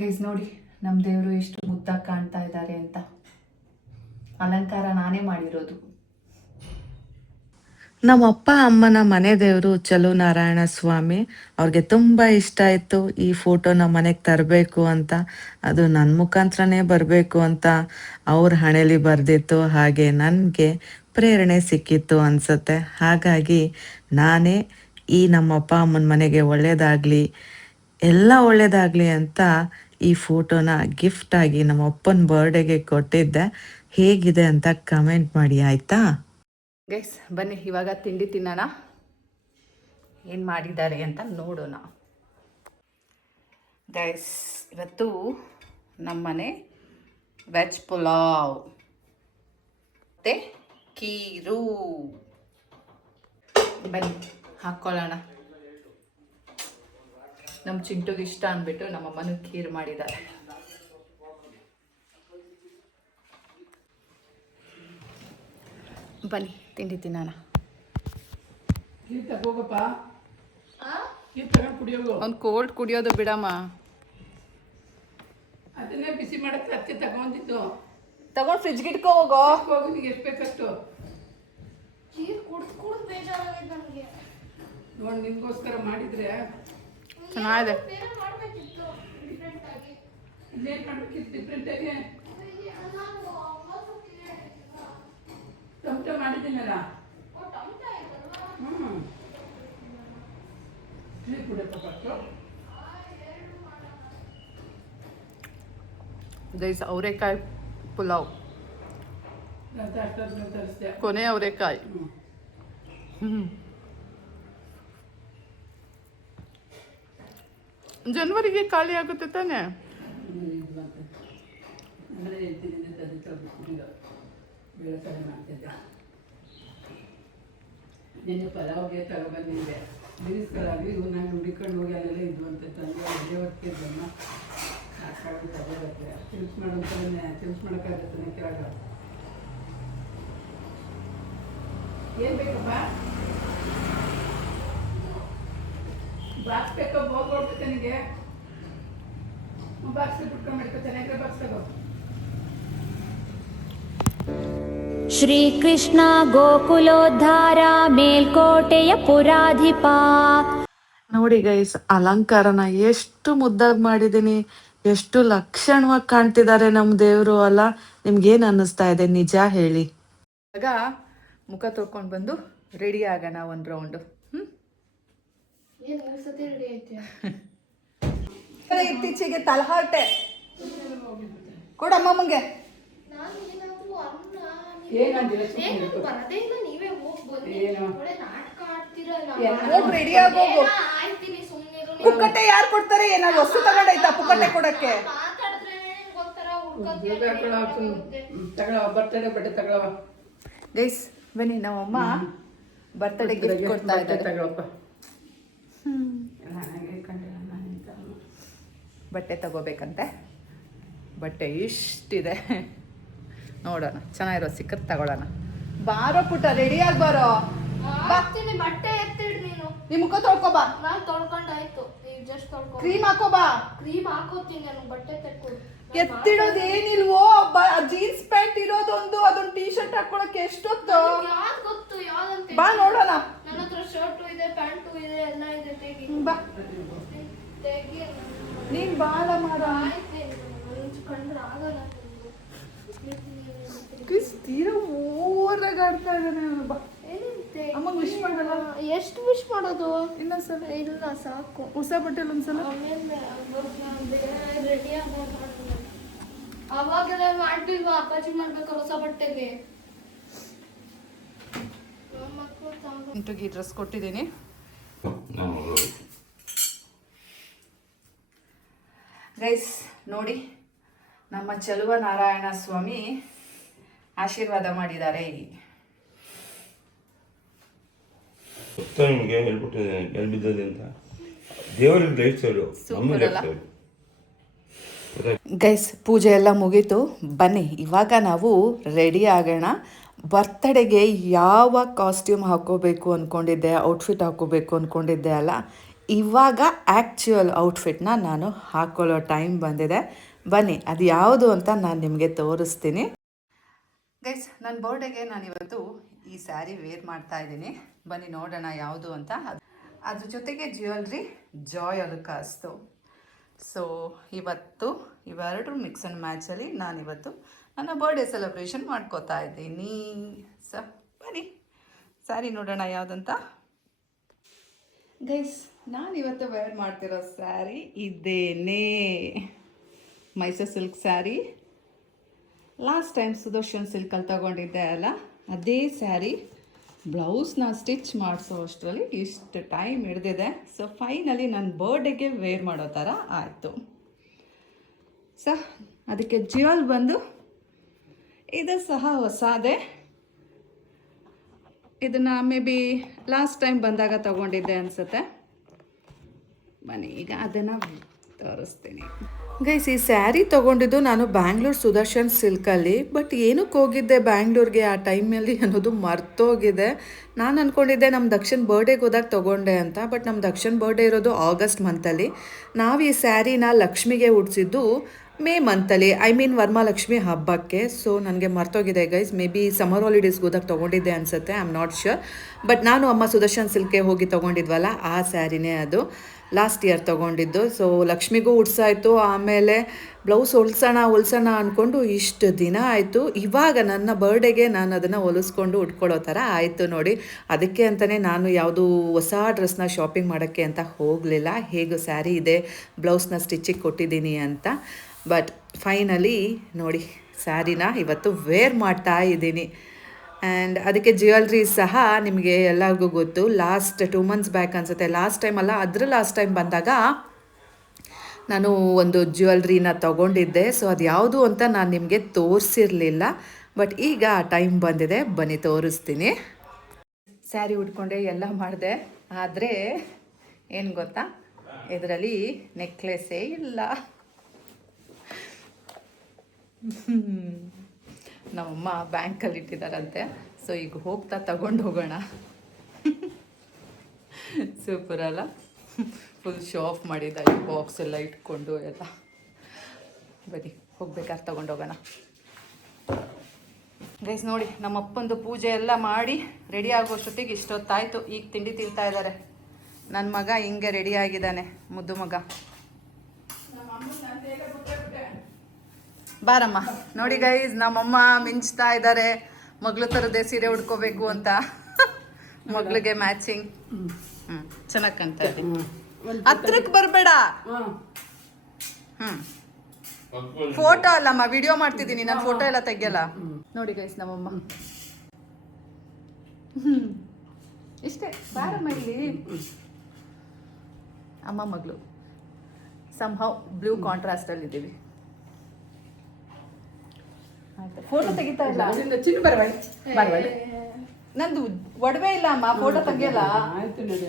ಗೈಸ್ ನೋಡಿ ನಮ್ಮ ದೇವರು ಎಷ್ಟು ಮುದ್ದಾಗಿ ಕಾಣ್ತಾ ಇದ್ದಾರೆ ಅಂತ. ಅಲಂಕಾರ ನಾನೇ ಮಾಡಿರೋದು. ನಮ್ಮ ಅಪ್ಪ ಅಮ್ಮನ ಮನೆ ದೇವರು ಚಲು ನಾರಾಯಣ ಸ್ವಾಮಿ. ಅವ್ರಿಗೆ ತುಂಬ ಇಷ್ಟ ಆಯಿತು ಈ ಫೋಟೋನ ಮನೆಗೆ ತರಬೇಕು ಅಂತ. ಅದು ನನ್ನ ಮುಖಾಂತರನೇ ಬರಬೇಕು ಅಂತ ಅವ್ರ ಹಣೆಯಲ್ಲಿ ಬರೆದಿತ್ತು. ಹಾಗೆ ನನಗೆ ಪ್ರೇರಣೆ ಸಿಕ್ಕಿತ್ತು ಅನಿಸುತ್ತೆ. ಹಾಗಾಗಿ ನಾನೇ ಈ ನಮ್ಮ ಅಪ್ಪ ಅಮ್ಮನ ಮನೆಗೆ ಒಳ್ಳೆಯದಾಗಲಿ, ಎಲ್ಲ ಒಳ್ಳೆಯದಾಗಲಿ ಅಂತ ಈ ಫೋಟೋನ ಗಿಫ್ಟಾಗಿ ನಮ್ಮ ಅಪ್ಪನ ಬರ್ಡೇಗೆ ಕೊಟ್ಟಿದ್ದೆ. ಹೇಗಿದೆ ಅಂತ ಕಮೆಂಟ್ ಮಾಡಿ ಆಯಿತಾ. ಗೈಸ್ ಬನ್ನಿ ಇವಾಗ ತಿಂಡಿ ತಿನ್ನೋಣ. ಏನು ಮಾಡಿದ್ದಾರೆ ಅಂತ ನೋಡೋಣ. ಗೈಸ್ ಇವತ್ತು ನಮ್ಮನೆ ವೆಜ್ ಪುಲಾವ್ ಮತ್ತು ಕೀರು. ಬನ್ನಿ ಹಾಕ್ಕೊಳ್ಳೋಣ. ನಮ್ಮ ಚಿಂಟುಗೆ ಇಷ್ಟ ಅಂದ್ಬಿಟ್ಟು ನಮ್ಮ ಅಮ್ಮನ ಖೀರ್ ಮಾಡಿದ್ದಾರೆ. ಬನ್ನಿ ತಿಂಡಿ ತಿನ್ನೋಣ. ನೀರು ತಗೋಗಪ್ಪ, ನೀರು ತಗೊಂಡು ಕುಡಿಯೋಗು. ಒಂದು ಕೋಲ್ಡ್ ಕುಡಿಯೋದು ಬಿಡಮ್ಮ. ಅದನ್ನೇ ಬಿಸಿ ಮಾಡಕ್ಕೆ ಅಚ್ಚೆ ತಗೊಂಡಿದ್ದು. ತಗೊಂಡು ಫ್ರಿಜ್ಗೆ ಇಟ್ಕೋ ಹೋಗೋ. ಹೋಗು, ನಿಂಗೆ ಎಷ್ಟು ಬೇಕಷ್ಟು ನೀರು ಕುಡ್ದು ಬೇಜಾರಾಗೈತೆ ನನಗೆ. ನೋಡಿ ನಿಮಗೋಸ್ಕರ ಮಾಡಿದರೆ ಚೆನ್ನಾಗಿದೆ. ಬೇರೆ ಮಾಡಬೇಕಿತ್ತು ಡಿಫ್ರೆಂಟ್ ಆಗಿ. ಇನ್ನೇನು ಮಾಡಬೇಕಿತ್ತು ಡಿಫ್ರೆಂಟಾಗಿ? ನಾನು ಮೋಸಕ್ಕೆ ಟೊಮಟೊ ಮಾಡಿದ್ದೀನಲ್ಲ. ಟೊಮೆಟೊ ಆಯ್ತಲ್ವಾ? ನೀರು ಕುಡಿಯಪ್ಪ ಫಸ್ಟು. ಗೈಸ್ ಅವರೆಕಾಯಿ ಪುಲಾವ್, ಅಂತ ಅಷ್ಟೊಂದು ತರಿಸ್ದೆ. ಕೊನೆ ಅವರೆಕಾಯಿ. ಜನವರಿಗೆ ಖಾಲಿ ಆಗುತ್ತೆ ತಾನೆ? ಇದು ಬಂತು. ಅಂದರೆ ಹೇಳ್ತಿದ್ದೀನಿ ತಂದು ಬೇಳೆ ಸಾರು ಮಾಡ್ತಿದ್ದೆ. ನಿನ್ನೆ ಪಲಾವ್ಗೆ ತಗೊಬಂದಿದ್ದೆ. ಬಿರಿಸ್ಗಳಾಗಿ ಇವು ನಾನು ಹುಡುಕೊಂಡು ಹೋಗಿ ಅಲ್ಲೆಲ್ಲ ಇದ್ವು ಅಂತ ತಂದು ಅದೇ ಹೊತ್ತಿಗೆ ಇದನ್ನು ಹಾಕೊಂಡು ತಗೋಬೇಕು. ತಿನ್ಸ್ ಮಾಡೋಂಥದ್ದನ್ನೇ ತಿನ್ಸ್ ಮಾಡೋಕ್ಕಾಗತ್ತೆ ಕೆಳಗೆ. ಏನು ಬೇಕಪ್ಪ? ಬಾಕ್ಸ್ ಬೇಕೋ ಬೋಗ್ ಕೊಡ್ಬೇಕು ನನಗೆ. ಬಾಕ್ಸ್ ಬಿಟ್ಕೊಂಡು ಮಾಡ್ಕೊ, ಚೆನ್ನಾಗಿ ಬಾಕ್ಸ್ ತಗೋ. ಶ್ರೀಕೃಷ್ಣ ಗೋಕುಲೋದ್ಧಾರ ಮೇಲ್ಕೋಟೆಯ ಪುರಾಧಿಪ. ನೋಡಿ ಗೈಸ್ ಅಲಂಕಾರನ ಎಷ್ಟು ಮುದ್ದಾಗಿ ಮಾಡಿದ್ದೀನಿ. ಎಷ್ಟು ಲಕ್ಷಣವಾಗಿ ಕಾಣ್ತಿದ್ದಾರೆ ನಮ್ಮ ದೇವರು ಅಲ್ಲ. ನಿಮ್ಗೇನು ಅನ್ನಿಸ್ತಾ ಇದೆ ನಿಜ ಹೇಳಿ. ಆಗ ಮುಖ ತೊಳ್ಕೊಂಡು ಬಂದು ರೆಡಿ ಆಗೋಣ ಒಂದು ರೌಂಡು. ಏನು 3 ಸತಿ ರೆಡಿ ಐತೆ. ಇತ್ತೀಚೆಗೆ ತಲಹಾಟೆ ಕೊಡಮ್ಮಮ್ಮಗೆ. ನಾನು ಏನಾದರೂ ಅನ್ನ ಏನಂದಿಲ್ಲ ನೀವು ಬರದೇ ಇಲ್ಲ, ನೀವೇ ಹೋಗಿ ಬನ್ನಿ. ಏನು? ಒಳ್ಳೆ ನಾಟಕ ಆಡ್ತೀರಲ್ಲ. ಹೋಗಿ ರೆಡಿ ಆಗೋಗು. ಆಯ್ತೀನಿ ಸುಮ್ಮನಿರು. ಪುಕ್ಕಟ್ಟೆ ಯಾರು ಕೊಡ್ತಾರೆ? ಏನಾದ್ರು ವಸ್ತು ತಗೊಂಡೈತಾ ಪುಕ್ಕಟ್ಟೆ ಕೊಡಕ್ಕೆ? ಮಾತಾಡಿದ್ರೆ ಗೊತ್ತರ ತಗೊಳವ ಬರ್ತಡೆ ಬಟ್ಟೆ ತಗೊಳವ. ಗೈಸ್ ಬನ್ನಿ ನಮ್ಮಮ್ಮ ಬರ್ತಡೇ ಗಿಫ್ಟ್ ಕೊಡ್ತಾ ಇದ್ದಾರೆ. ತಗೊಳಪ್ಪ. ಬಟ್ಟೆ ತಗೋಬೇಕಂತೆ. ಬಟ್ಟೆ ಇಷ್ಟಿದೆ ನೋಡೋಣ, ಚೆನ್ನಾಗಿರೋ ಸಿಕ್ಕತ್ ತಗೊಳ್ಳೋಣ. ಬಾರೋ ಪುಟ್ಟ ರೆಡಿಯಾಗಿ ಬಾರೋ. ಬರ್ತೀನಿ. ಬಟ್ಟೆ ಎತ್ತಿಡ್ ನೀನು. ನಿಮ್ಮ ಮುಖ ತೊಳ್ಕೊಬಾ. ನಾನು ತೊಳ್ಕೊಂಡಾಯ್ತು. ಈಗ ಜಸ್ಟ್ ತೊಳ್ಕೊ. ಕ್ರೀಮ್ ಹಾಕೋಬಾ. ಕ್ರೀಮ್ ಹಾಕೋತೀನಿ. ನಾನು ಬಟ್ಟೆ ತೆಕ್ಕೊಡು. ಎತ್ತಿಡೋದೇನಿಲ್ವೋ. ಜೀನ್ಸ್ ಪ್ಯಾಂಟ್ ಇರೋದೊಂದು, ಅದೊಂದು ಟೀ ಶರ್ಟ್ ಹಾಕೊಳಕ್ಕೆ ಎಷ್ಟೊತ್ತು? ಯಾವ್ದು ಗೊತ್ತು ಯಾವ್ದಂತ? ಬಾ ನೋಡೋಣ. ನನ್ನ ಹತ್ರ ಶರ್ಟು ಇದೆ, ಪ್ಯಾಂಟು ಇದೆ, ಎಲ್ಲ ಇದೆ. ತೆಗಿ ಬಾ ತೆಗಿ. ನೀನ್ ಬಾಲ ಮಾರ. ಆಯ್ತು ಕಂಡ್ರೆ ಆಗಲ್ಲ. ತೀರಾ ಓವರಾಗಿ ಆಡ್ತಾ ಇದ್ದಾನೆ. ಬಾ ಅಮ್ಮ ವಿಶ್ ಮಾಡಲ್ಲ. ಎಷ್ಟು ವಿಶ್ ಮಾಡೋದು? ಇನ್ನೊಂದ್ಸಲ. ಇಲ್ಲ ಸಾಕು. ಹೊಸ ಬಟ್ಟೆಲಿ ಒಂದ್ಸಲ. ಆಮೇಲೆ ರೆಡಿ ಆಗೋದು. ಅವಾಗೆಲ್ಲ ಮಾಡ್ಬಿಲ್ವಾ? ಅಪ್ಪಾಜಿ ಮಾಡ್ಬೇಕು ಹೊಸ ಬಟ್ಟೆಗೆ. ಇಂಟುಗೆ ಡ್ರೆಸ್ ಕೊಟ್ಟಿದ್ದೀನಿ. ಗೈಸ್ ನೋಡಿ, ನಮ್ಮ ಚಲುವ ನಾರಾಯಣ ಸ್ವಾಮಿ ಆಶೀರ್ವಾದ ಮಾಡಿದ್ದಾರೆ. ಗೊತ್ತ ನಿಮಗೆ ಹೇಳ್ಬಿಟ್ಟಿದೆ ಎಲ್ಲಿ ಬಿದ್ದದೆ ಅಂತ. ದೇವರಿಗೆ ಲೈಫ್ ಸೈಡು, ನಮ್ಮ ಲೈಫ್ ಸೈಡು. ಗೈಸ್ ಪೂಜೆ ಎಲ್ಲ ಮುಗೀತು. ಬನ್ನಿ ಇವಾಗ ನಾವು ರೆಡಿ ಆಗೋಣ. ಬರ್ತ್ಡೇಗೆ ಯಾವ ಕಾಸ್ಟ್ಯೂಮ್ ಹಾಕೋಬೇಕು ಅಂದ್ಕೊಂಡಿದ್ದೆ, ಔಟ್ಫಿಟ್ ಹಾಕೋಬೇಕು ಅಂದ್ಕೊಂಡಿದ್ದೆ ಅಲ್ಲ, ಇವಾಗ ಆ್ಯಕ್ಚುಯಲ್ ಔಟ್ಫಿಟ್ನ ನಾನು ಹಾಕೊಳ್ಳೋ ಟೈಮ್ ಬಂದಿದೆ. ಬನ್ನಿ ಅದು ಯಾವುದು ಅಂತ ನಾನು ನಿಮಗೆ ತೋರಿಸ್ತೀನಿ. ಗೈಸ್ ನನ್ನ ಬರ್ಡೇಗೆ ನಾನಿವತ್ತು ಈ ಸ್ಯಾರಿ ವೇರ್ ಮಾಡ್ತಾ ಇದ್ದೀನಿ. ಬನ್ನಿ ನೋಡೋಣ ಯಾವುದು ಅಂತ. ಅದ್ರ ಜೊತೆಗೆ ಜ್ಯುವೆಲ್ರಿ ಜಾಯ್ ಅಲುಕಾಸ್ತು. ಸೊ ಇವತ್ತು ಇವೆರಡು ಮಿಕ್ಸ್ ಆ್ಯಂಡ್ ಮ್ಯಾಚಲ್ಲಿ ನಾನಿವತ್ತು ನನ್ನ ಬರ್ಡೇ ಸೆಲೆಬ್ರೇಷನ್ ಮಾಡ್ಕೋತಾ ಇದ್ದೀನಿ. ಸೊ ಬನ್ನಿ ಸ್ಯಾರಿ ನೋಡೋಣ ಯಾವುದಂತ. ಗೈಸ್ ನಾನಿವತ್ತು ವೇರ್ ಮಾಡ್ತಿರೋ ಸ್ಯಾರಿ ಇದೇನೇ, Mysore silk sari. Last time Sudarshan ಸಿಲ್ಕಲ್ಲಿ ತಗೊಂಡಿದ್ದೆ ಅಲ್ಲ, ಅದೇ ಸ್ಯಾರಿ. ಬ್ಲೌಸ್ನ ಸ್ಟಿಚ್ ಮಾಡಿಸೋ ಅಷ್ಟರಲ್ಲಿ ಇಷ್ಟು ಟೈಮ್ ಹಿಡ್ದಿದೆ. ಸೊ ಫೈನಲಿ ನನ್ನ ಬರ್ಡೇಗೆ ವೇರ್ ಮಾಡೋ ಥರ ಆಯಿತು. ಸೊ ಅದಕ್ಕೆ ಜ್ಯುವೆಲ್ ಬಂದು ಇದು ಸಹ ಹೊಸದೇ. ಇದನ್ನು ಮೇ ಬಿ ಲಾಸ್ಟ್ ಟೈಮ್ ಬಂದಾಗ ತೊಗೊಂಡಿದ್ದೆ ಅನಿಸುತ್ತೆ. ಬನ್ನಿ ಈಗ ಅದನ್ನು ತೋರಿಸ್ತೀನಿ. ಗೈಸ್ ಈ ಸ್ಯಾರಿ ತೊಗೊಂಡಿದ್ದು ನಾನು ಬ್ಯಾಂಗ್ಳೂರು ಸುದರ್ಶನ್ ಸಿಲ್ಕಲ್ಲಿ. ಬಟ್ ಏನಕ್ಕೆ ಹೋಗಿದ್ದೆ ಬ್ಯಾಂಗ್ಳೂರಿಗೆ ಆ ಟೈಮಲ್ಲಿ ಅನ್ನೋದು ಮರ್ತೋಗಿದೆ. ನಾನು ಅಂದ್ಕೊಂಡಿದ್ದೆ ನಮ್ಮ ದಕ್ಷಿಣ್ ಬರ್ಡೇಗೆ ಹೋದಾಗ ತೊಗೊಂಡೆ ಅಂತ. ಬಟ್ ನಮ್ಮ ದಕ್ಷಿಣ್ ಬರ್ಡೇ ಇರೋದು ಆಗಸ್ಟ್ ಮಂತಲ್ಲಿ. ನಾವು ಈ ಸ್ಯಾರಿನ ಲಕ್ಷ್ಮಿಗೆ ಉಡ್ಸಿದ್ದು ಮೇ ಮಂತಲ್ಲಿ, ಐ ಮೀನ್ ವರಮಹಾಲಕ್ಷ್ಮಿ ಹಬ್ಬಕ್ಕೆ. ಸೊ ನನಗೆ ಮರ್ತೋಗಿದೆ ಗೈಸ್. ಮೇ ಬಿ ಸಮ್ಮರ್ ಹಾಲಿಡೇಸ್ಗೆ ಹೋದಾಗ ತೊಗೊಂಡಿದ್ದೆ ಅನಿಸುತ್ತೆ, I am not sure. But ನಾನು ಅಮ್ಮ ಸುದರ್ಶನ್ ಸಿಲ್ಕ್ಗೆ ಹೋಗಿ ತೊಗೊಂಡಿದ್ವಲ್ಲ ಆ ಸ್ಯಾರಿನೇ ಅದು. ಲಾಸ್ಟ್ ಇಯರ್ ತೊಗೊಂಡಿದ್ದು. ಸೊ ಲಕ್ಷ್ಮಿಗೂ ಉಡ್ಸಾಯಿತು. ಆಮೇಲೆ ಬ್ಲೌಸ್ ಹೊಲ್ಸೋಣ ಅಂದ್ಕೊಂಡು ಇಷ್ಟು ದಿನ ಆಯಿತು. ಇವಾಗ ನನ್ನ ಬರ್ಡೇಗೆ ನಾನು ಅದನ್ನು ಹೊಲಿಸ್ಕೊಂಡು ಉಟ್ಕೊಳ್ಳೋ ಥರ ಆಯಿತು ನೋಡಿ. ಅದಕ್ಕೆ ಅಂತಲೇ ನಾನು ಯಾವುದು ಹೊಸ ಡ್ರೆಸ್ನ ಶಾಪಿಂಗ್ ಮಾಡೋಕ್ಕೆ ಅಂತ ಹೋಗಲಿಲ್ಲ. ಹೇಗೂ ಸ್ಯಾರಿ ಇದೆ, ಬ್ಲೌಸ್ನ ಸ್ಟಿಚಿಗೆ ಕೊಟ್ಟಿದ್ದೀನಿ ಅಂತ. ಬಟ್ ಫೈನಲಿ ನೋಡಿ ಸ್ಯಾರಿನ ಇವತ್ತು ವೇರ್ ಮಾಡ್ತಾ ಇದ್ದೀನಿ. ಆ್ಯಂಡ್ ಅದಕ್ಕೆ ಜ್ಯುವೆಲ್ರಿ ಸಹ ನಿಮಗೆ ಎಲ್ಲರಿಗೂ ಗೊತ್ತು. ಲಾಸ್ಟ್ 2 months ಬ್ಯಾಕ್ ಅನಿಸುತ್ತೆ, ಲಾಸ್ಟ್ ಟೈಮ್ ಅಲ್ಲ ಅದ್ರ ಲಾಸ್ಟ್ ಟೈಮ್ ಬಂದಾಗ ನಾನು ಒಂದು ಜ್ಯುವೆಲ್ರಿನ ತೊಗೊಂಡಿದ್ದೆ. ಸೊ ಅದು ಯಾವುದು ಅಂತ ನಾನು ನಿಮಗೆ ತೋರಿಸಿರಲಿಲ್ಲ. ಬಟ್ ಈಗ ಆ ಟೈಮ್ ಬಂದಿದೆ, ಬನ್ನಿ ತೋರಿಸ್ತೀನಿ. ಸ್ಯಾರಿ ಉಟ್ಕೊಂಡೆ ಎಲ್ಲ ಮಾಡಿದೆ. ಆದರೆ ಏನು ಗೊತ್ತಾ, ಇದರಲ್ಲಿ ನೆಕ್ಲೆಸ್ಸೇ ಇಲ್ಲ. ನಮ್ಮಮ್ಮ ಬ್ಯಾಂಕಲ್ಲಿ ಇಟ್ಟಿದ್ದಾರಂತೆ. ಸೊ ಈಗ ಹೋಗ್ತಾ ತಗೊಂಡು ಹೋಗೋಣ. ಸೂಪರ್ ಅಲ್ಲ, ಫುಲ್ ಶೋ ಆಫ್ ಮಾಡಿದ್ದಾರೆ, ಬಾಕ್ಸ್ ಎಲ್ಲ ಇಟ್ಕೊಂಡು ಎಲ್ಲ. ಬನ್ನಿ ಹೋಗ್ಬೇಕಾದ್ರೆ ತಗೊಂಡೋಗೋಣ. ಗೈಸ್ ನೋಡಿ ನಮ್ಮಪ್ಪಂದು ಪೂಜೆ ಎಲ್ಲ ಮಾಡಿ ರೆಡಿ ಆಗೋಷ್ಟೊತ್ತಿಗೆ ಇಷ್ಟೊತ್ತಾಯಿತು. ಈಗ ತಿಂಡಿ ತಿಂತಾ ಇದ್ದಾರೆ. ನನ್ನ ಮಗ ಹಿಂಗೆ ರೆಡಿ ಆಗಿದ್ದಾನೆ, ಮುದ್ದು ಮಗ. ಬಾರಮ್ಮ. ನೋಡಿ ಗೈಸ್ ನಮ್ಮಮ್ಮ ಮಿಂಚ್ತಾ ಇದ್ದಾರೆ, ಮಗಳು ಥರದೇ ಸೀರೆ ಉಡ್ಕೋಬೇಕು ಅಂತ. ಮಗಳಿಗೆ ಮ್ಯಾಚಿಂಗ್. ಚೆನ್ನಾಗಿ ಕಾಣ್ತಾ ಇದೆ. ಹತ್ರಕ್ಕೆ ಬರಬೇಡ. ಫೋಟೋ ಅಲ್ಲಮ್ಮ, ವಿಡಿಯೋ ಮಾಡ್ತಿದ್ದೀನಿ ನಾನು, ಫೋಟೋ ಎಲ್ಲ ತೆಗಿಯಲ್ಲ. ನೋಡಿ ಗೈಸ್ ನಮ್ಮಮ್ಮ ಇಷ್ಟೇ. ಬಾರಮ್ಮ ಇಲ್ಲಿ. ಅಮ್ಮ ಮಗಳು ಸಮ್ಹೌ ಬ್ಲೂ ಕಾಂಟ್ರಾಸ್ಟಲ್ಲಿ ಇದ್ದೀವಿ. ಫೋಟೋ ತೆಗಿತಾ ಇಲ್ಲ. ನಂದು ಒಡವೆ ಇಲ್ಲ ಅಮ್ಮ, ಫೋಟೋ ತೆಗಿಯಲ್ಲ. ಆಯ್ತು ನೋಡಿ,